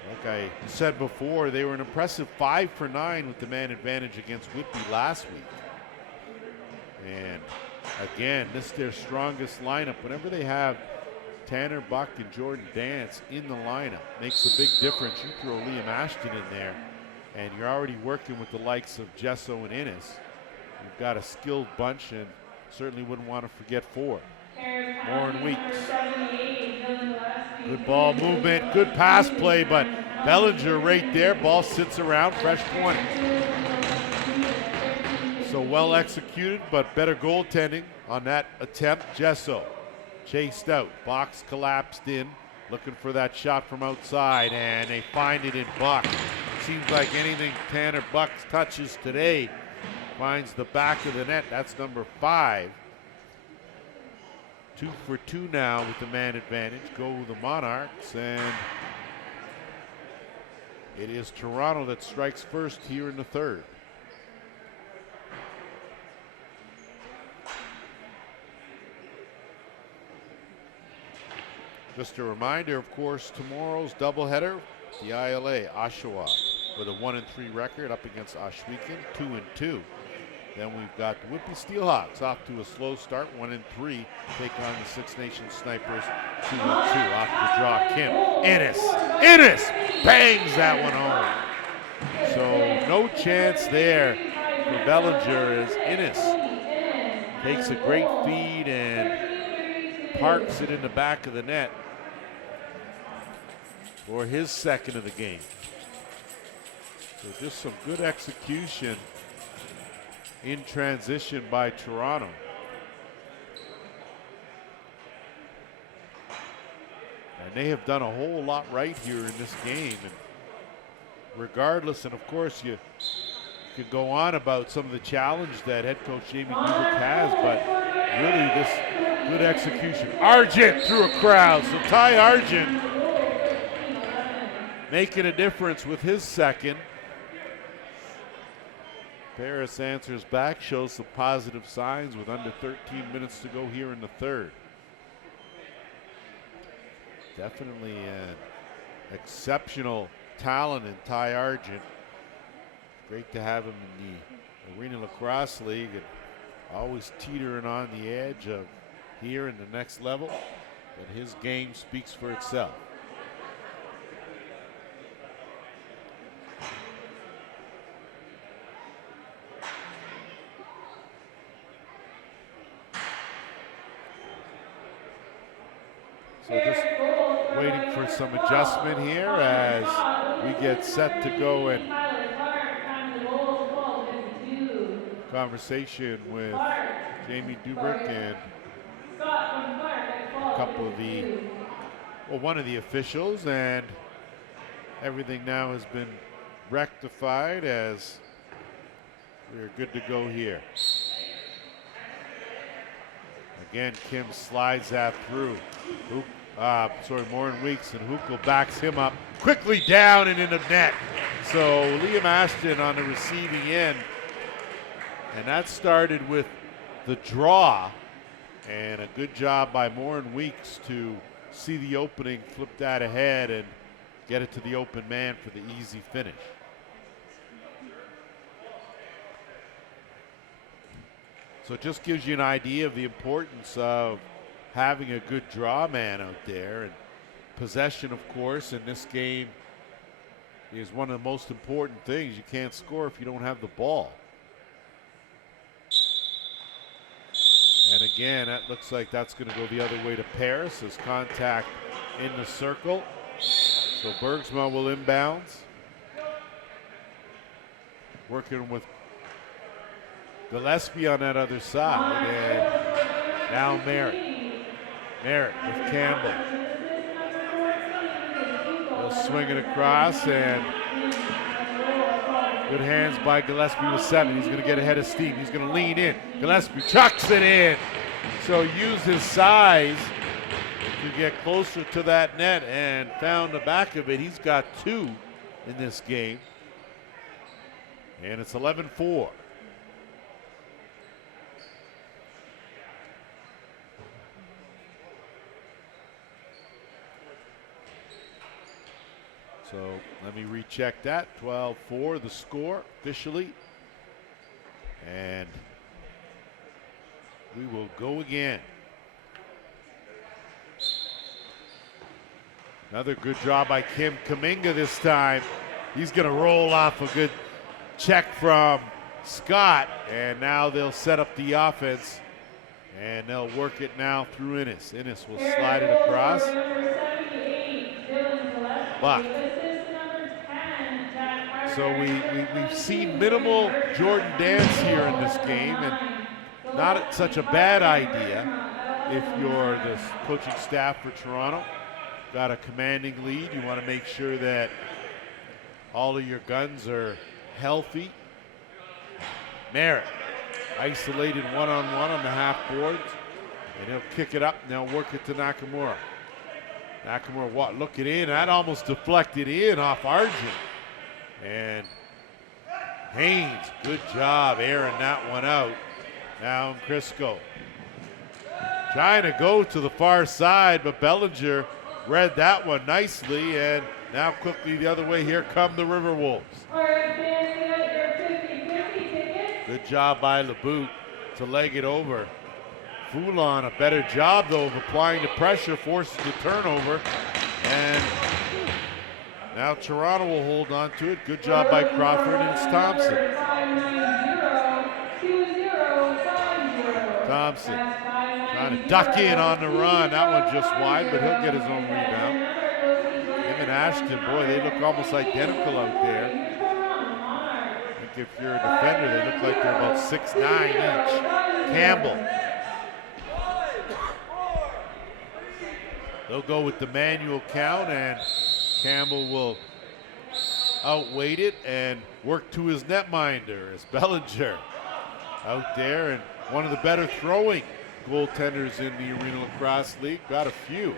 Like I said before, they were an impressive 5 for 9 with the man advantage against Whitby last week. And again, this is their strongest lineup. Whenever they have Tanner Buck and Jordan Dance in the lineup, makes a big difference. You throw Liam Ashton in there, and you're already working with the likes of Gesso and Innes. You've got a skilled bunch, and certainly wouldn't want to forget Ford. Warren Weeks. Good ball movement, good pass play, but Bellinger right there. Ball sits around, fresh point. So well executed, but better goaltending on that attempt. Gesso chased out, box collapsed in, looking for that shot from outside, and they find it in Buck. Seems like anything Tanner Buck touches today finds the back of the net. That's number 5. 2 for 2 now with the man advantage. Go the Monarchs, and it is Toronto that strikes first here in the third. Just a reminder, of course, tomorrow's doubleheader, the ILA, Oshawa, with a 1-3 record up against Ohsweken, 2-2. Then we've got the Whitby Steelhawks off to a slow start, 1-3, take on the Six Nations Snipers, 2-2, off the draw. Kim, Innes bangs that one home. So no chance there for Bellinger as Innes takes a great feed and parks it in the back of the net for his second of the game. So just some good execution in transition by Toronto. And they have done a whole lot right here in this game. And regardless, and of course you could go on about some of the challenge that head coach Jamie Gubert has, but really this good execution. Argent through a crowd. So Ty Argent making a difference with his second. Paris answers back, shows some positive signs with under 13 minutes to go here in the third. Definitely an exceptional talent in Ty Argent. Great to have him in the Arenalacrosseleague and always teetering on the edge of here in the next level. But his game speaks for itself. So just waiting for some adjustment here as we get set to go and conversation with Jamie Dubrick and a couple of one of the officials, and everything now has been rectified as we're good to go here. Again, Kim slides that through. Morin Weeks, and Hukel backs him up quickly down and into net. So Liam Ashton on the receiving end. And that started with the draw, and a good job by Morin Weeks to see the opening, flip that ahead, and get it to the open man for the easy finish. So it just gives you an idea of the importance of having a good draw man out there. And possession, of course, in this game is one of the most important things. You can't score if you don't have the ball. And again, that looks like that's going to go the other way to Paris as contact in the circle. So Bergsma will inbounds. Working with Gillespie on that other side. And now Merritt. Merritt with Campbell. He'll swing it across, and good hands by Gillespie with 7. He's going to get ahead of steam. He's going to lean in. Gillespie chucks it in. So use his size to get closer to that net and found the back of it. He's got 2 in this game. And it's 11-4. So let me recheck that. 12-4 the score officially. And we will go again. Another good job by Kim Kaminga this time. He's going to roll off a good check from Scott. And now they'll set up the offense. And they'll work it now through Innes. Innes will slide it across. Buck. So we've seen minimal Jordan Dance here in this game, and not such a bad idea if you're the coaching staff for Toronto. Got a commanding lead. You want to make sure that all of your guns are healthy. Merritt, isolated one-on-one on the half boards, and he'll kick it up and they'll work it to Nakamura. Nakamura, look it in. That almost deflected in off Argent. And Haynes, good job airing that one out. Now Crisco trying to go to the far side, but Bellinger read that one nicely, and now quickly the other way. Here come the RiverWolves. Good job by LeBout to leg it over. Foulon, a better job though of applying the pressure, forces the turnover, and now Toronto will hold on to it. Good job by Crawford, and it's Thompson. Thompson trying to duck in on the run. That one just wide, but he'll get his own rebound. Him and Ashton, boy, they look almost identical out there. I think if you're a defender, they look like they're about 6'9" each. Campbell. They'll go with the manual count, and Campbell will outweight it and work to his netminder as Bellinger out there, and one of the better throwing goaltenders in the Arenalacrosseleague. Got a few.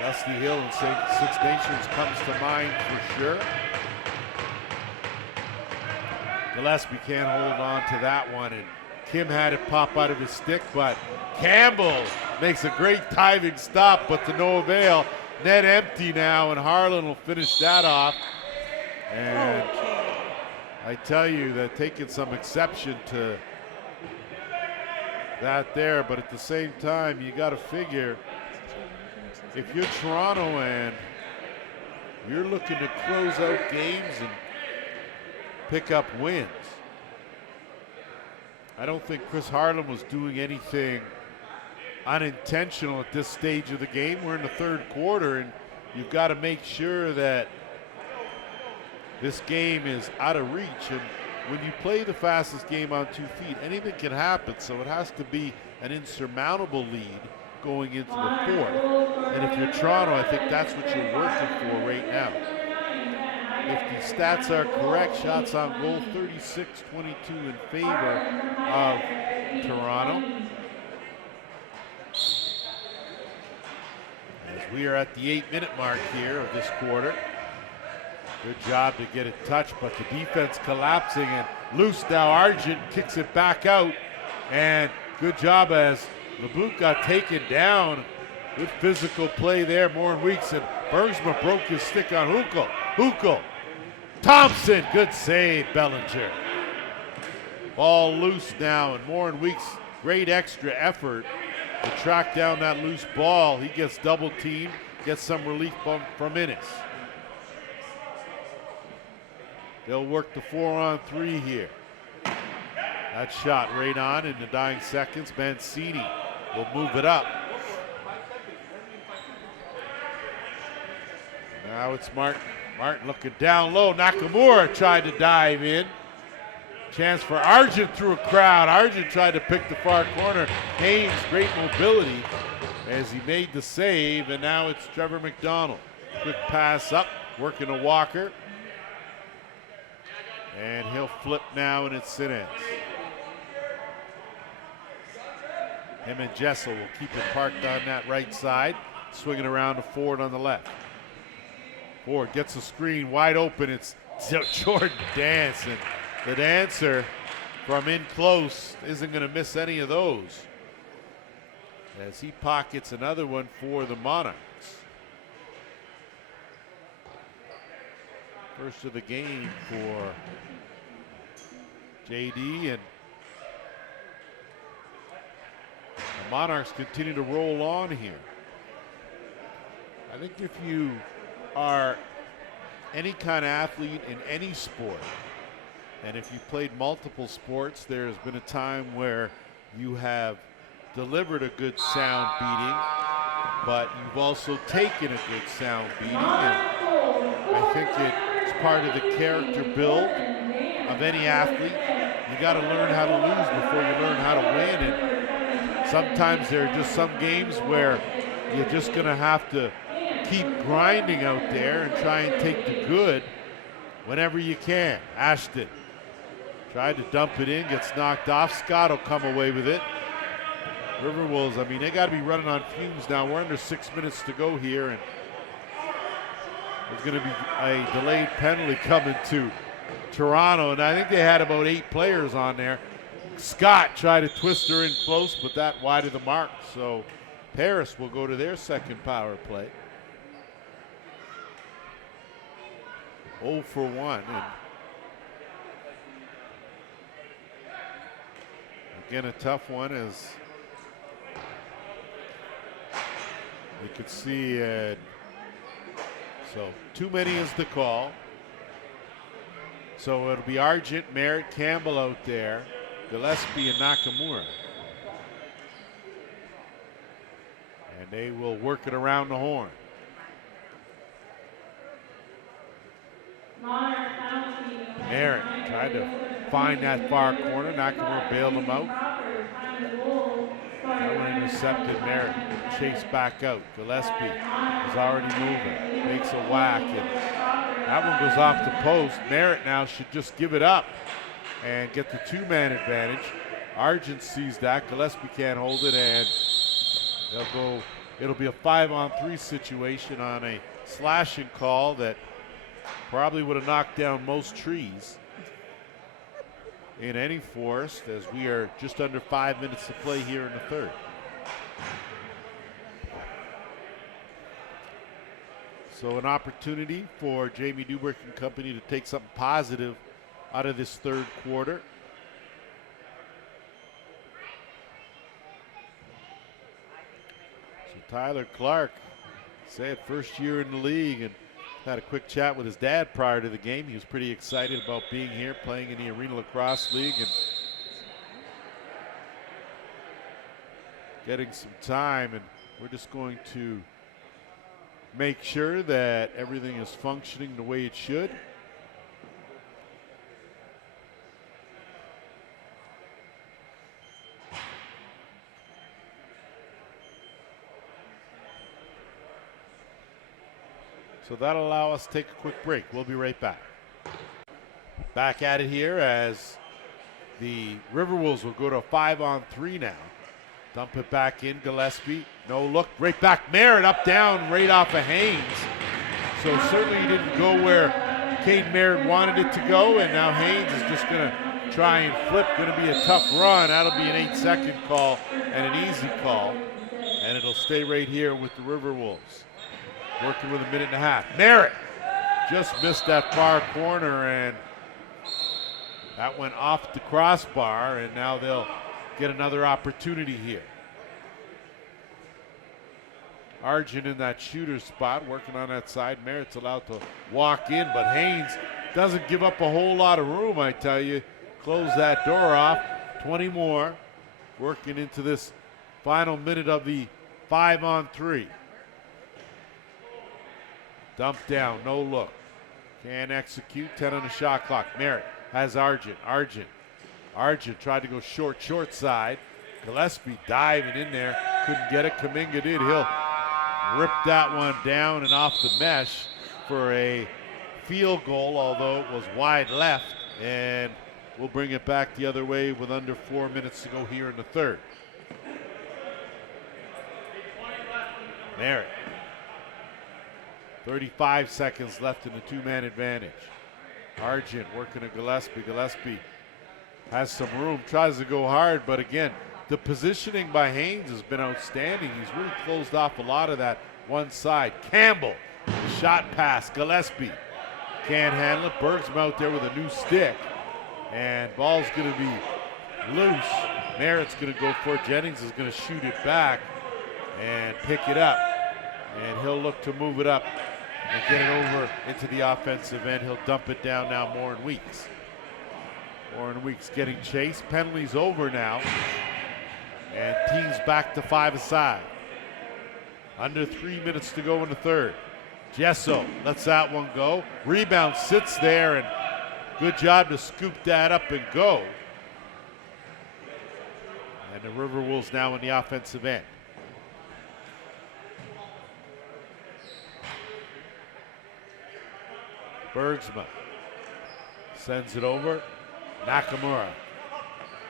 Dusty Hill and Six Nations comes to mind for sure. Gillespie can't hold on to that one, and Kim had it pop out of his stick, but Campbell makes a great timing stop, but to no avail. Net empty now, and Harlan will finish that off. And I tell you, that taking some exception to that there, but at the same time, you got to figure if you're Toronto and you're looking to close out games and pick up wins, I don't think Chris Harlan was doing anything unintentional at this stage of the game. We're in the third quarter, and you've got to make sure that this game is out of reach. And when you play the fastest game on 2 feet, anything can happen. So it has to be an insurmountable lead going into the fourth. And if you're Toronto, I think that's what you're working for right now. If the stats are correct, shots on goal 36-22 in favor of Toronto. As we are at the 8-minute mark here of this quarter. Good job to get it touched, but the defense collapsing and loose now. Argent kicks it back out, and good job as LeBlanc got taken down. Good physical play there. Morin Weeks, and Bergsma broke his stick on Hukel. Hukel. Thompson, good save, Bellinger. Ball loose now, and Morin Weeks, great extra effort to track down that loose ball. He gets double teamed, gets some relief from Innes. They'll work the 4-on-3 here. That shot right on in the dying seconds. Mancini will move it up. Now it's Martin. Martin looking down low. Nakamura tried to dive in. Chance for Argent through a crowd. Argent tried to pick the far corner. Haynes, great mobility as he made the save, and now it's Trevor McDonald. Quick pass up, working to Walker. And he'll flip now, and it's Innes. Him and Jessel will keep it parked on that right side, swinging around to Ford on the left. Ford gets a screen wide open. It's Jordan Dance, and the dancer from in close isn't going to miss any of those as he pockets another one for the Monarchs. First of the game for JD, and the Monarchs continue to roll on here. I think if you are any kind of athlete in any sport, and if you've played multiple sports, there's been a time where you have delivered a good sound beating, but you've also taken a good sound beating. And I think it's part of the character build of any athlete. You got to learn how to lose before you learn how to win. And sometimes there are just some games where you're just going to have to keep grinding out there and try and take the good whenever you can. Ashton tried to dump it in, gets knocked off. Scott will come away with it. RiverWolves, I mean, they got to be running on fumes now. We're under 6 minutes to go here, and there's going to be a delayed penalty coming to Toronto, and I think they had about 8 players on there. Scott tried to twist her in close, but that wide of the mark. So Paris will go to their second power play. 0 for 1. And again, a tough one, as you could see. So too many is the call. So it'll be Argent, Merritt, Campbell out there, Gillespie and Nakamura. And they will work it around the horn. Merritt tried to find that far corner. Nakamura bailed him out. That one intercepted. Merritt chased back out. Gillespie is already moving. Makes a whack, and that one goes off the post. Merritt now should just give it up and get the 2-man advantage. Argent sees that. Gillespie can't hold it, and they'll go. It'll be a 5-on-3 situation on a slashing call that probably would have knocked down most trees in any forest, as we are just under 5 minutes to play here in the third. So an opportunity for Jamie Dubrick and company to take something positive out of this third quarter. So Tyler Clark, said first year in the league, and had a quick chat with his dad prior to the game. He was pretty excited about being here, playing in the Arena Lacrosse League. And getting some time, and we're just going to make sure that everything is functioning the way it should. So that'll allow us to take a quick break. We'll be right back. Back at it here as the RiverWolves will go to a 5-on-3 now. Dump it back in, Gillespie. No look, right back. Merritt up, down, right off of Haynes. So certainly he didn't go where Cade Merritt wanted it to go, and now Haynes is just going to try and flip. Going to be a tough run. That'll be an 8-second call and an easy call. And it'll stay right here with the RiverWolves. Working with a minute and a half. Merritt just missed that far corner, and that went off the crossbar, and now they'll get another opportunity here. Argent in that shooter spot, working on that side. Merritt's allowed to walk in, but Haynes doesn't give up a whole lot of room, I tell you. Close that door off. 20 more. Working into this final minute of the 5-on-3. Dump down, no look. Can't execute, 10 on the shot clock. Merritt has Argent. Argent tried to go short side. Gillespie diving in there, couldn't get it. Kuminga did. He'll rip that one down and off the mesh for a field goal, although it was wide left, and we'll bring it back the other way with under 4 minutes to go here in the third. Merritt. 35 seconds left in the two-man advantage. Argent working at Gillespie. Gillespie has some room, tries to go hard, but again, the positioning by Haynes has been outstanding. He's really closed off a lot of that one side. Campbell, shot pass. Gillespie can't handle it. Berg's out there with a new stick, and ball's going to be loose. Merritt's going to go for it. Jennings is going to shoot it back and pick it up, and he'll look to move it up and get it over into the offensive end. He'll dump it down now. Warren Weeks. Warren Weeks getting chased. Penalties over now. And teams back to 5 aside. Under 3 minutes to go in the third. Gesso lets that one go. Rebound sits there, and good job to scoop that up and go. And the RiverWolves now in the offensive end. Bergsma sends it over. Nakamura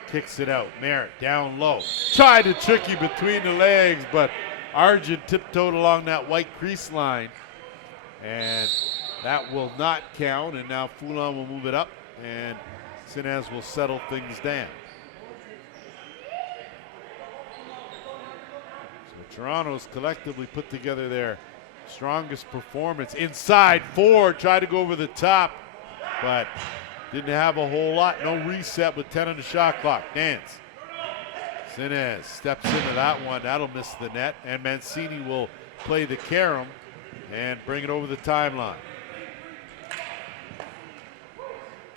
kicks it out. Merritt down low. Tried to trick you between the legs, but Argent tiptoed along that white crease line. And that will not count. And now Foulon will move it up, and Sinez will settle things down. So Toronto's collectively put together their strongest performance. Inside 4, tried to go over the top, but didn't have a whole lot. No reset with 10 on the shot clock. Dance. Sinez steps into that one. That'll miss the net, and Mancini will play the carom and bring it over the timeline.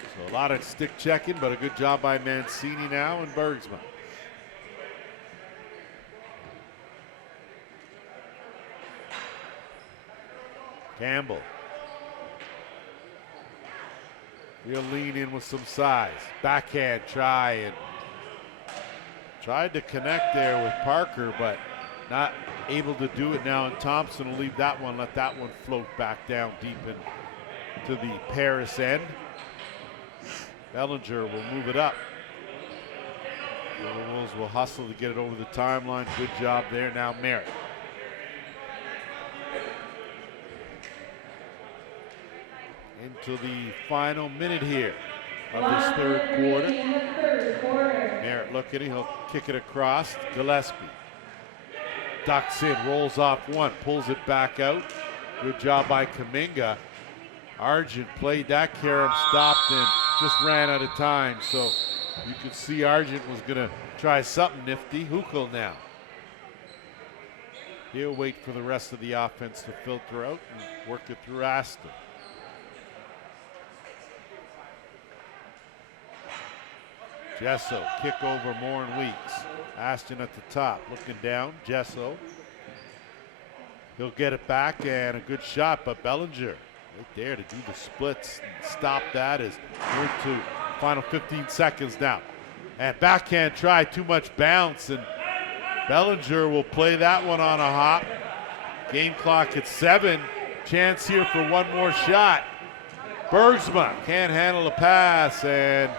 So a lot of stick checking, but a good job by Mancini now and Bergsma. Campbell. He'll lean in with some size. Backhand try, and tried to connect there with Parker, but not able to do it now. And Thompson will leave that one, let that one float back down deep into the Paris end. Bellinger will move it up. The Wolves will hustle to get it over the timeline. Good job there. Now Merritt. Into the final minute here of this third quarter. Merritt looking, he'll kick it across. Gillespie ducks in, rolls off one, pulls it back out. Good job by Kuminga. Argent played that carom, stopped, and just ran out of time. So you could see Argent was going to try something nifty. Hukel now. He'll wait for the rest of the offense to filter out and work it through Aston. Gesso, kick over Moore and Weeks. Ashton at the top, looking down. Jesso. He'll get it back, and a good shot, but Bellinger right there to do the splits and stop that as we're into final 15 seconds now. And backhand try, too much bounce, and Bellinger will play that one on a hop. Game clock at 7. Chance here for one more shot. Bergsma can't handle the pass, and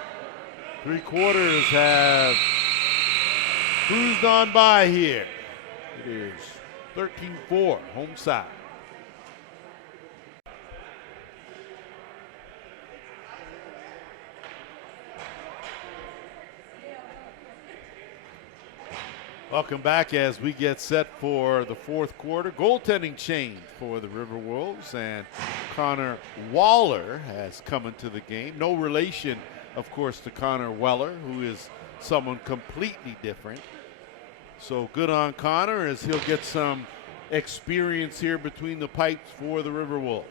three-quarters have cruised on by here. It is 13-4, home side. Welcome back as we get set for the fourth quarter. Goaltending change for the RiverWolves, and Connor Waller has come into the game. No relation, of course, to Connor Weller, who is someone completely different. So good on Connor as he'll get some experience here between the pipes for the RiverWolves.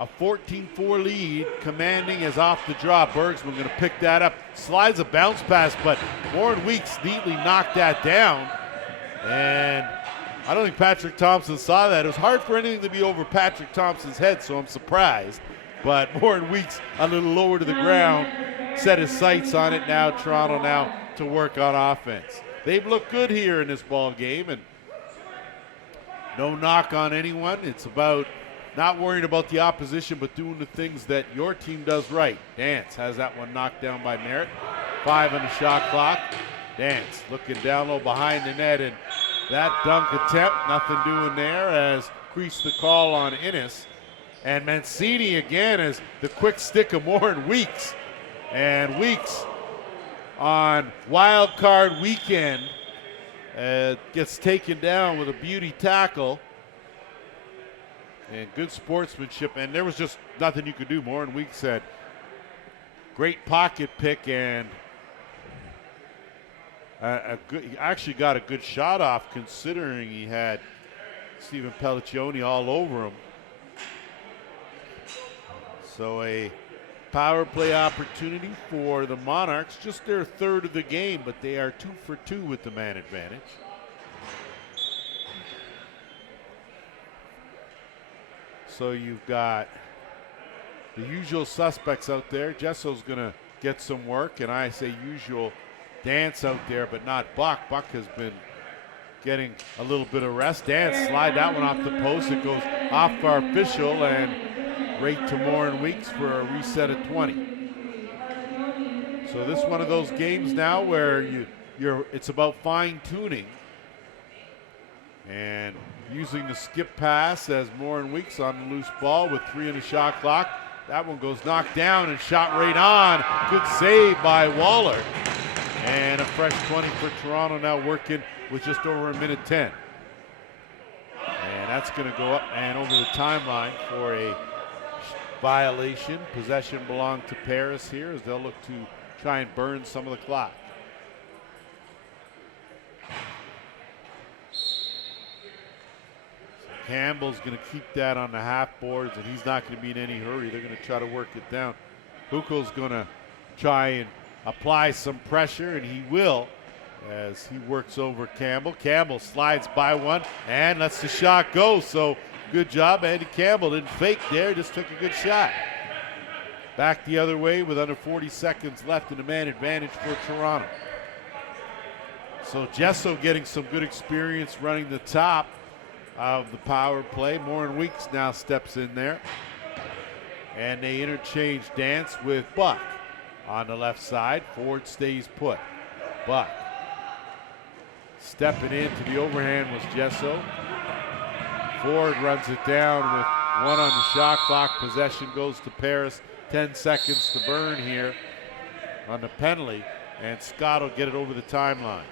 A 14-4 lead, commanding is off the draw. Bergsman going to pick that up. Slides a bounce pass, but Warren Weeks neatly knocked that down. And I don't think Patrick Thompson saw that. It was hard for anything to be over Patrick Thompson's head, so I'm surprised. But Warren Weeks a little lower to the ground, set his sights on it now. Toronto now to work on offense. They've looked good here in this ball game, and no knock on anyone. It's about not worrying about the opposition, but doing the things that your team does right. Dance has that one knocked down by Merritt. 5 on the shot clock. Dance looking down low behind the net, and that dunk attempt, nothing doing there as creased the call on Innes. And Mancini again as the quick stick of Warren Weeks. And Weeks on wild card weekend gets taken down with a beauty tackle. And good sportsmanship, and there was just nothing you could do. Warren Weeks said, great pocket pick, and he actually got a good shot off considering he had Stephen Pelliccioni all over him. So a power play opportunity for the Monarchs, just their third of the game, but they are 2 for 2 with the man advantage. So you've got the usual suspects out there. Jesso's going to get some work, and I say usual Dance out there, but not Buck. Buck has been getting a little bit of rest. Dance slide that one off the post. It goes off our official, and right to Warren Weeks for a reset at 20. So this is one of those games now where it's about fine-tuning and using the skip pass as Warren Weeks on the loose ball with 3 in the shot clock. That one goes knocked down and shot right on. Good save by Waller. And a fresh 20 for Toronto now working with just over a minute 10. And that's going to go up and over the timeline for a violation. Possession belonged to Paris here as they'll look to try and burn some of the clock. Campbell's going to keep that on the half boards, and he's not going to be in any hurry. They're going to try to work it down. Hukel's going to try and apply some pressure, and he will as he works over Campbell. Campbell slides by one and lets the shot go. So good job, Andy Campbell. Didn't fake there, just took a good shot. Back the other way with under 40 seconds left in the man advantage for Toronto. So Jesso getting some good experience running the top of the power play. Warren Weeks now steps in there. And they interchange Dance with Buck on the left side. Ford stays put. Buck stepping into the overhand was Jesso. Ford runs it down with 1 on the shot clock. Possession goes to Paris. 10 seconds to burn here on the penalty. And Scott will get it over the timeline.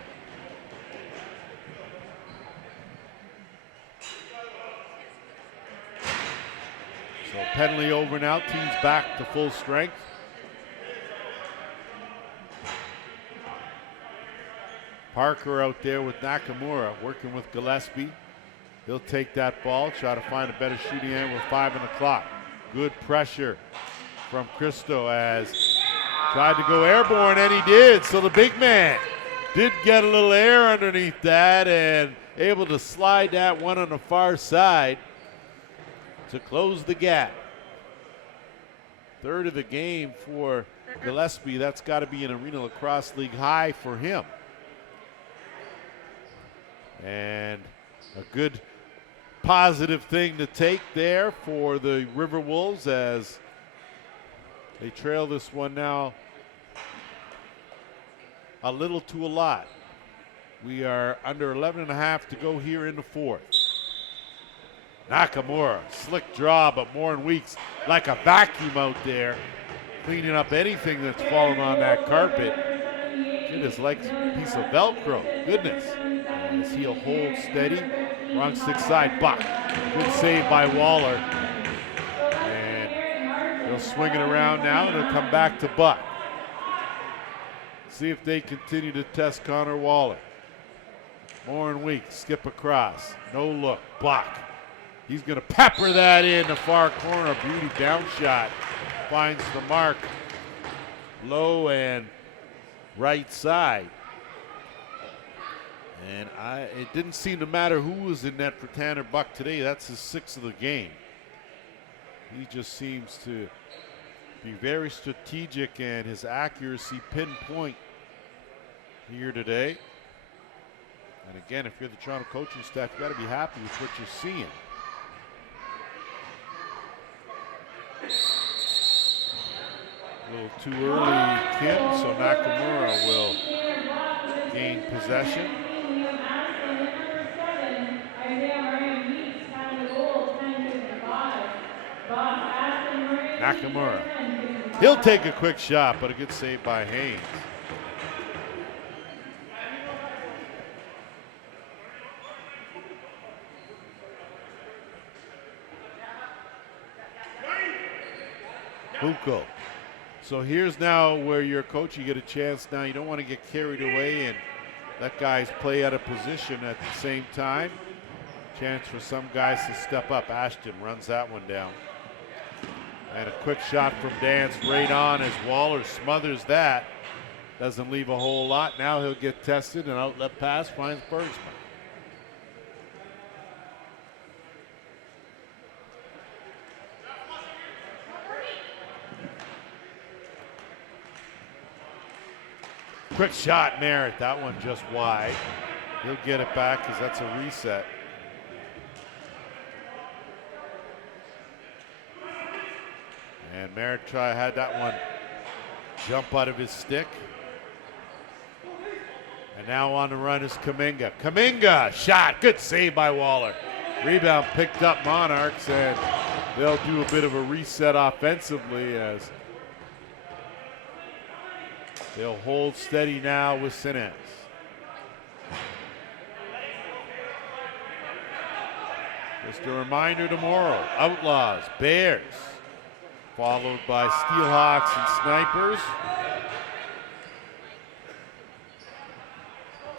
So penalty over now, team's back to full strength. Parker out there with Nakamura working with Gillespie. He'll take that ball, try to find a better shooting angle with 5 on the clock. Good pressure from Cristo as tried to go airborne, and he did. So the big man Did get a little air underneath that and able to slide that one on the far side to close the gap. Third of the game for Gillespie. That's got to be an Arena Lacrosse League high for him. And a good positive thing to take there for the RiverWolves as they trail this one now a little to a lot. We are under 11 and a half to go here in the fourth. Nakamura, slick draw, but Morin Weeks like a vacuum out there, cleaning up anything that's fallen on that carpet. It is like a piece of Velcro. Goodness. As he'll hold steady. Wrong stick side, Buck. Good save by Waller. And they'll swing it around now, and it'll come back to Buck. See if they continue to test Connor Waller. Morin Weeks, skip across. No look, Buck. He's going to pepper that in the far corner. Beauty down shot. Finds the mark. Low and right side. And it didn't seem to matter who was in net for Tanner Buck today. That's his sixth of the game. He just seems to be very strategic, and his accuracy pinpoint here today. And again, if you're the Toronto coaching staff, you got to be happy with what you're seeing. A little too early, Kim, so Nakamura will gain possession. Nakamura. He'll take a quick shot, but a good save by Haynes. Huko. So here's now where you're coach, you get a chance now. You don't want to get carried away and let guys play out of position at the same time. Chance for some guys to step up. Ashton runs that one down. And a quick shot from Dance right on as Waller smothers that. Doesn't leave a whole lot. Now he'll get tested, and outlet pass finds Bergsman. Quick shot, Merritt. That one just wide. He'll get it back because that's a reset. And Merritt had that one jump out of his stick. And now on the run is Kuminga. Kuminga, shot, good save by Waller. Rebound picked up Monarchs, and they'll do a bit of a reset offensively as they'll hold steady now with Sinez. Just a reminder tomorrow, Outlaws, Bears, followed by Steelhawks and Snipers.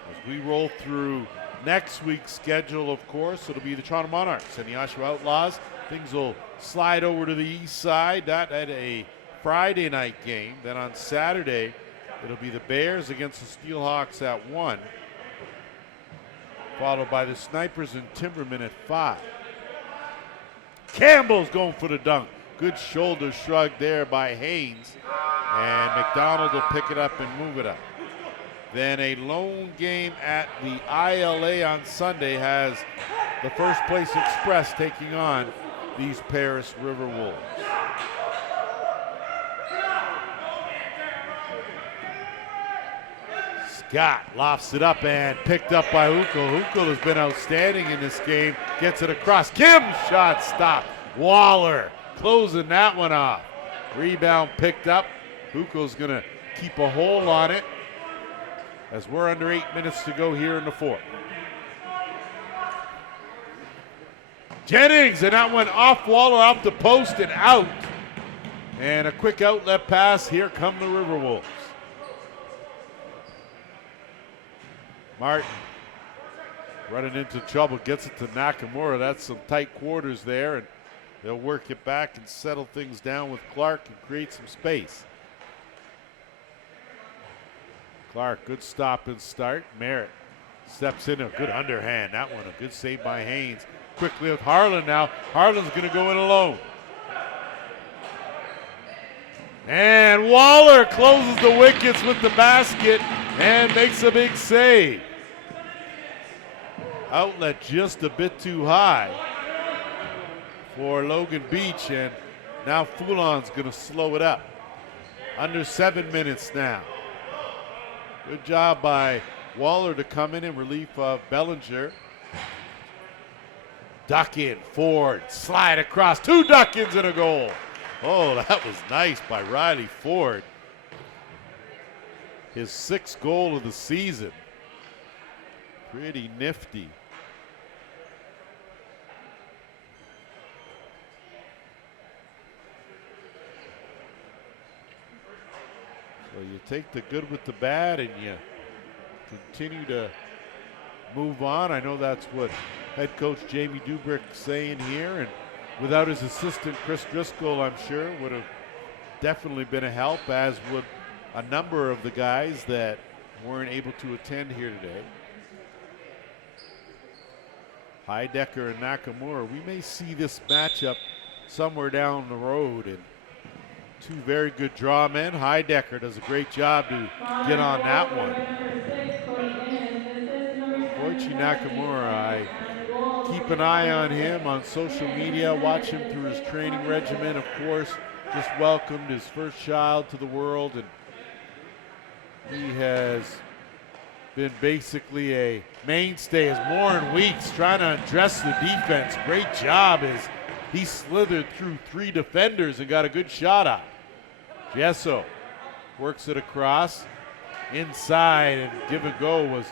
As we roll through next week's schedule, of course, it'll be the Toronto Monarchs and the Oshawa Outlaws. Things will slide over to the east side, that at a Friday night game. Then on Saturday, it'll be the Bears against the Steelhawks at 1, followed by the Snipers and Timbermen at 5. Campbell's going for the dunk. Good shoulder shrug there by Haynes. And McDonald will pick it up and move it up. Then a lone game at the ILA on Sunday has the First Place Express taking on these Paris RiverWolves. Scott lofts it up and picked up by Hukel. Hukel has been outstanding in this game. Gets it across. Kim's shot stopped. Waller closing that one off. Rebound picked up. Hukel's going to keep a hold on it as we're under 8 minutes to go here in the fourth. Jennings, and that went off Waller, off the post and out. And a quick outlet pass. Here come the RiverWolves. Martin running into trouble, gets it to Nakamura. That's some tight quarters there, and they'll work it back and settle things down with Clark and create some space. Clark, good stop and start. Merritt steps in, a good underhand. That one, a good save by Haynes. Quickly with Harlan now. Harlan's going to go in alone. And Waller closes the wickets with the basket and makes a big save. Outlet just a bit too high for Logan Beach, and now Foulon's going to slow it up. Under 7 minutes now. Good job by Waller to come in relief of Bellinger. Duck in, Ford, slide across, 2 duck-ins and a goal. Oh, that was nice by Riley Ford. His 6th goal of the season. Pretty nifty. So you take the good with the bad and you continue to move on. I know that's what head coach Jamie Dubrick saying here, and without his assistant Chris Driscoll, I'm sure would have definitely been a help, as would a number of the guys that weren't able to attend here today. Heidecker and Nakamura, we may see this matchup somewhere down the road, and 2 very good draw men. Heidecker does a great job to get on that one. Koichi Nakamura, I keep an eye on him on social media, watch him through his training regimen. Of course, just welcomed his first child to the world, and he has been basically a mainstay as Warren Weeks trying to address the defense. Great job as he slithered through 3 defenders and got a good shot out. Gesso works it across inside, and give and go was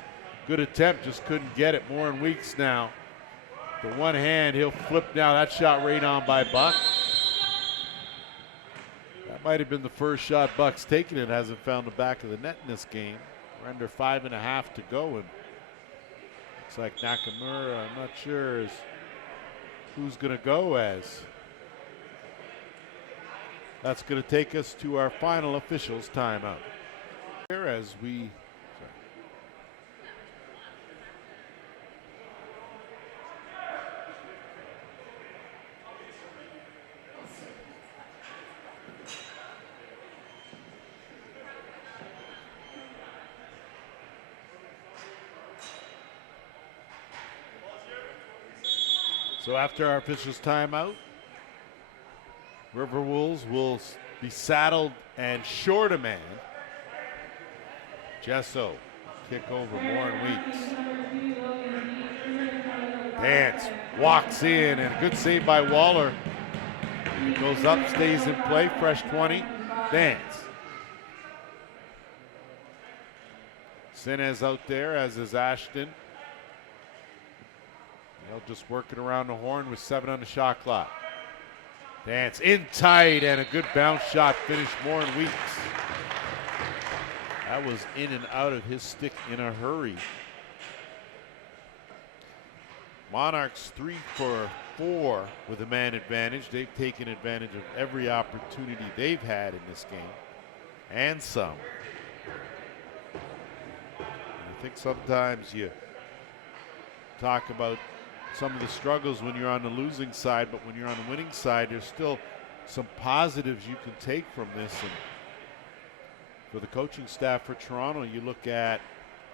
good attempt, just couldn't get it. Warren Weeks now, the one hand, he'll flip now. That shot right on by Buck. That might have been the first shot Buck's taken. It hasn't found the back of the net in this game. We're under 5.5 to go, and looks like Nakamura, I'm not sure who's going to go as. That's going to take us to our final officials timeout. Here as we So after our officials timeout, RiverWolves will be saddled and short a man. Gesso, kick over Warren Weeks. Dance, walks in, and a good save by Waller. Goes up, stays in play, fresh 20. Dance. Sinez out there, as is Ashton. They'll just work it around the horn with 7 on the shot clock. Dance in tight, and a good bounce shot finish. Warren Weeks. That was in and out of his stick in a hurry. Monarchs 3 for 4 with a man advantage. They've taken advantage of every opportunity they've had in this game, and some. I think sometimes you talk about some of the struggles when you're on the losing side, but when you're on the winning side, there's still some positives you can take from this. And for the coaching staff for Toronto, you look at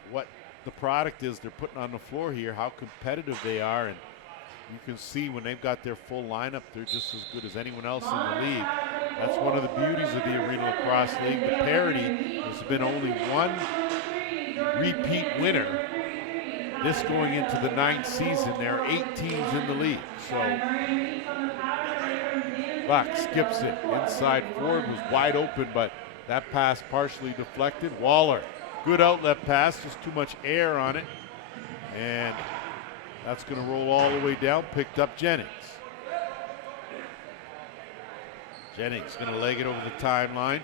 what the product is they're putting on the floor here, how competitive they are, and you can see when they've got their full lineup, they're just as good as anyone else in the league. That's one of the beauties of the Arenalacrosseleague. The parity, there's been only one repeat winner. This going into the 9th season, there are 8 teams in the league. So Buck skips it. Inside Ford was wide open, but that pass partially deflected. Waller, good outlet pass, just too much air on it. And that's going to roll all the way down, picked up Jennings. Jennings going to leg it over the timeline.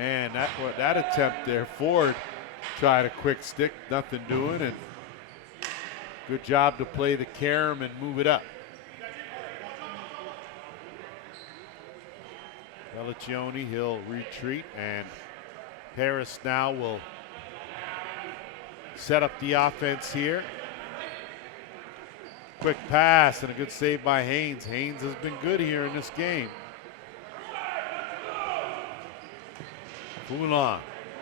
And that attempt there, Ford tried a quick stick, nothing doing, and good job to play the carom and move it up. Pelliccioni, he'll retreat, and Paris now will set up the offense here. Quick pass and a good save by Haynes. Haynes has been good here in this game. Foulon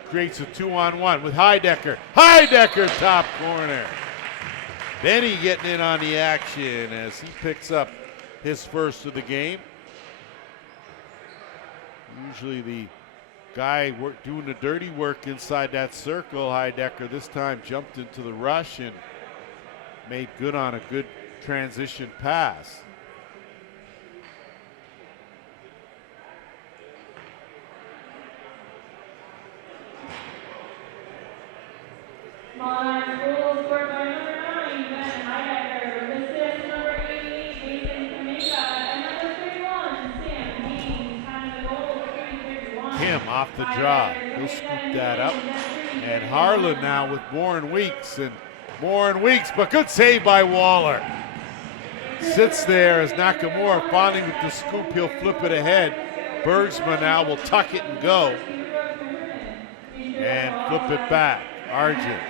creates a 2-on-1 with Heidecker. Heidecker, top corner. Benny getting in on the action as he picks up his first of the game. Usually the guy doing the dirty work inside that circle. Heidecker this time jumped into the rush and made good on a good transition pass. Monarchs rules scored by number 9, Ben Heidecker, with assist number 88, Nathan Kamica, and number 31, Sam Haynes, having the goal of 3-31. Kim off the draw. He'll scoop that up. And Harlan now with Warren Weeks. And Warren Weeks, but good save by Waller. Sits there as Nakamura finally with the scoop. He'll flip it ahead. Bergsma now will tuck it and go. And flip it back. Argent.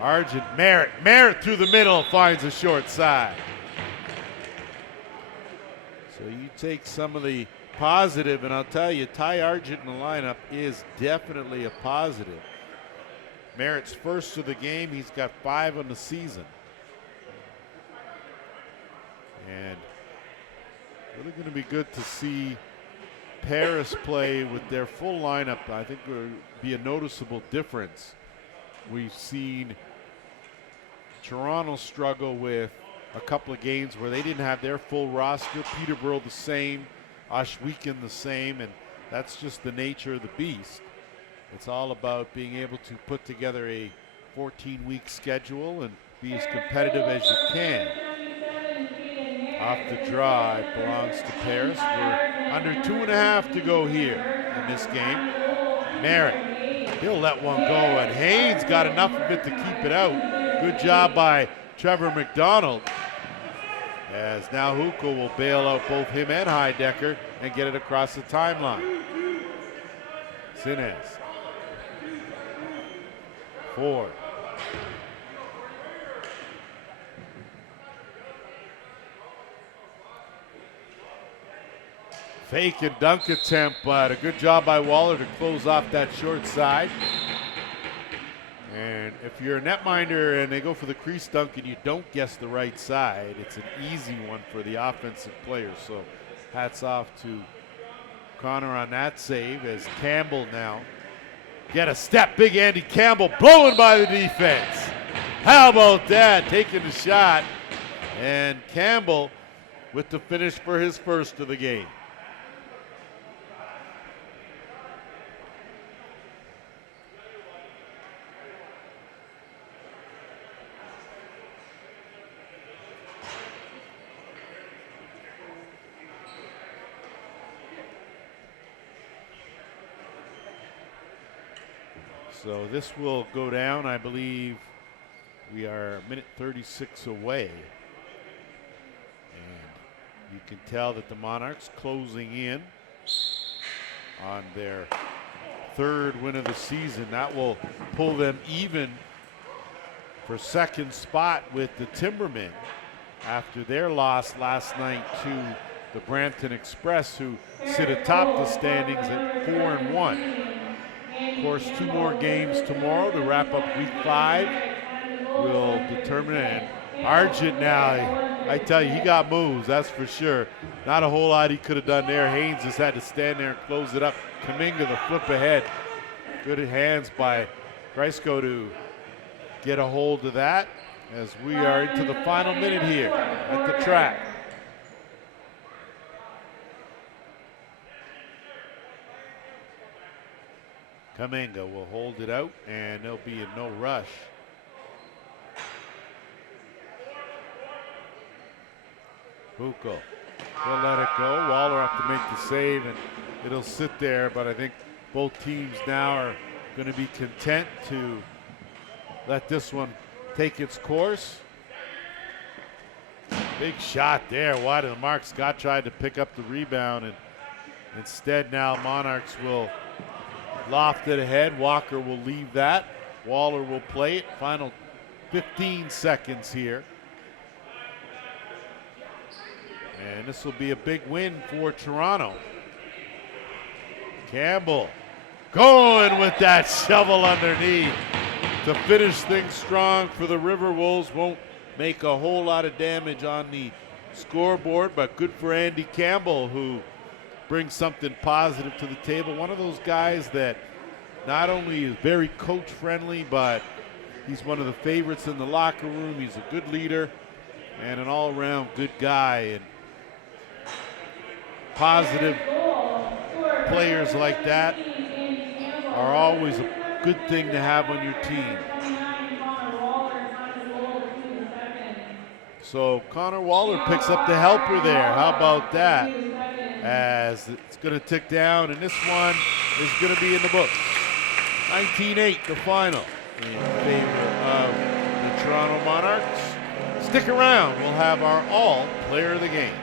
Argent, Merritt. Merritt through the middle finds a short side. So you take some of the positive, and I'll tell you, Ty Argent in the lineup is definitely a positive. Merritt's first of the game. He's got 5 on the season. And really going to be good to see Paris play with their full lineup. I think there will be a noticeable difference. We've seen Toronto struggle with a couple of games where they didn't have their full roster. Peterborough the same, Ohsweken the same, and that's just the nature of the beast. It's all about being able to put together a 14-week schedule and be as competitive as you can. Off the draw, it belongs to Paris. We're under 2.5 to go here in this game. Merritt, he'll let one go, and Haynes got enough of it to keep it out. Good job by Trevor McDonald. As now Huko will bail out both him and Heidecker and get it across the timeline. Sinez. 4. Fake and dunk attempt, but a good job by Waller to close off that short side. And if you're a netminder and they go for the crease dunk and you don't guess the right side, it's an easy one for the offensive players. So hats off to Connor on that save as Campbell now get a step. Big Andy Campbell blown by the defense. How about that? Taking the shot. And Campbell with the finish for his first of the game. So this will go down, I believe we are a minute 36 away. And you can tell that the Monarchs closing in on their 3rd win of the season. That will pull them even for 2nd spot with the Timbermen after their loss last night to the Brampton Express, who sit atop the standings at 4-1. Of course, 2 more games tomorrow to wrap up week 5 will determine it. And Argent now, I tell you, he got moves, that's for sure. Not a whole lot he could have done there. Haynes just had to stand there and close it up. Kaminga the flip ahead. Good hands by Grisko to get a hold of that as we are into the final minute here at the track. Kaminga will hold it out, and there'll be a no rush. Huko will let it go. Waller have to make the save, and it'll sit there, but I think both teams now are going to be content to let this one take its course. Big shot there. Wide of the mark. Scott tried to pick up the rebound, and instead now Monarchs will loft it ahead. Walker will leave that. Waller will play it. Final 15 seconds here. And this will be a big win for Toronto. Campbell going with that shovel underneath to finish things strong for the RiverWolves. Won't make a whole lot of damage on the scoreboard, but good for Andy Campbell, who brings something positive to the table. One of those guys that not only is very coach friendly, but he's one of the favorites in the locker room. He's a good leader and an all-around good guy. And positive players like that are always a good thing to have on your team. So Connor Waller picks up the helper there. How about that? As it's going to tick down, and this one is going to be in the books. 19-8, the final, in favor of the Toronto Monarchs. Stick around. We'll have our all-player of the game.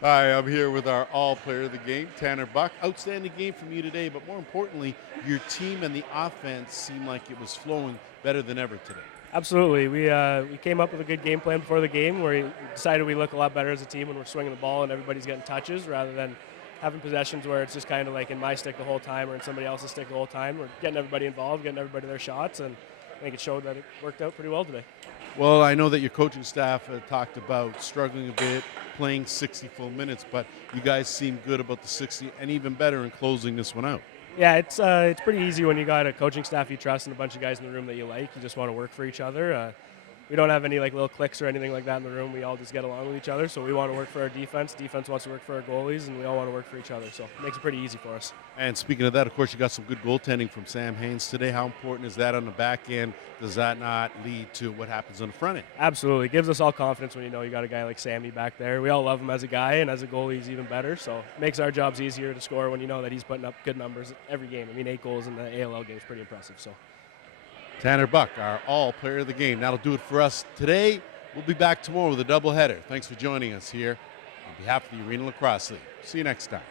Hi, I'm here with our all-player of the game, Tanner Buck. Outstanding game from you today, but more importantly, your team and the offense seemed like it was flowing better than ever today. Absolutely. We came up with a good game plan before the game where we decided we look a lot better as a team when we're swinging the ball and everybody's getting touches rather than having possessions where it's just kind of like in my stick the whole time or in somebody else's stick the whole time. We're getting everybody involved, getting everybody their shots, and I think it showed that it worked out pretty well today. Well, I know that your coaching staff talked about struggling a bit, playing 60 full minutes, but you guys seem good about the 60 and even better in closing this one out. Yeah, it's pretty easy when you got a coaching staff you trust and a bunch of guys in the room that you like. You just want to work for each other. We don't have any like little cliques or anything like that in the room. We all just get along with each other. So we want to work for our defense. Defense wants to work for our goalies, and we all want to work for each other. So it makes it pretty easy for us. And speaking of that, of course, you got some good goaltending from Sam Haynes today. How important is that on the back end? Does that not lead to what happens on the front end? Absolutely. It gives us all confidence when you know you got a guy like Sammy back there. We all love him as a guy, and as a goalie, he's even better. So it makes our jobs easier to score when you know that he's putting up good numbers every game. I mean, 8 goals in the ALL game is pretty impressive. So. Tanner Buck, our all-player of the game. That'll do it for us today. We'll be back tomorrow with a doubleheader. Thanks for joining us here on behalf of the Arena Lacrosse League. See you next time.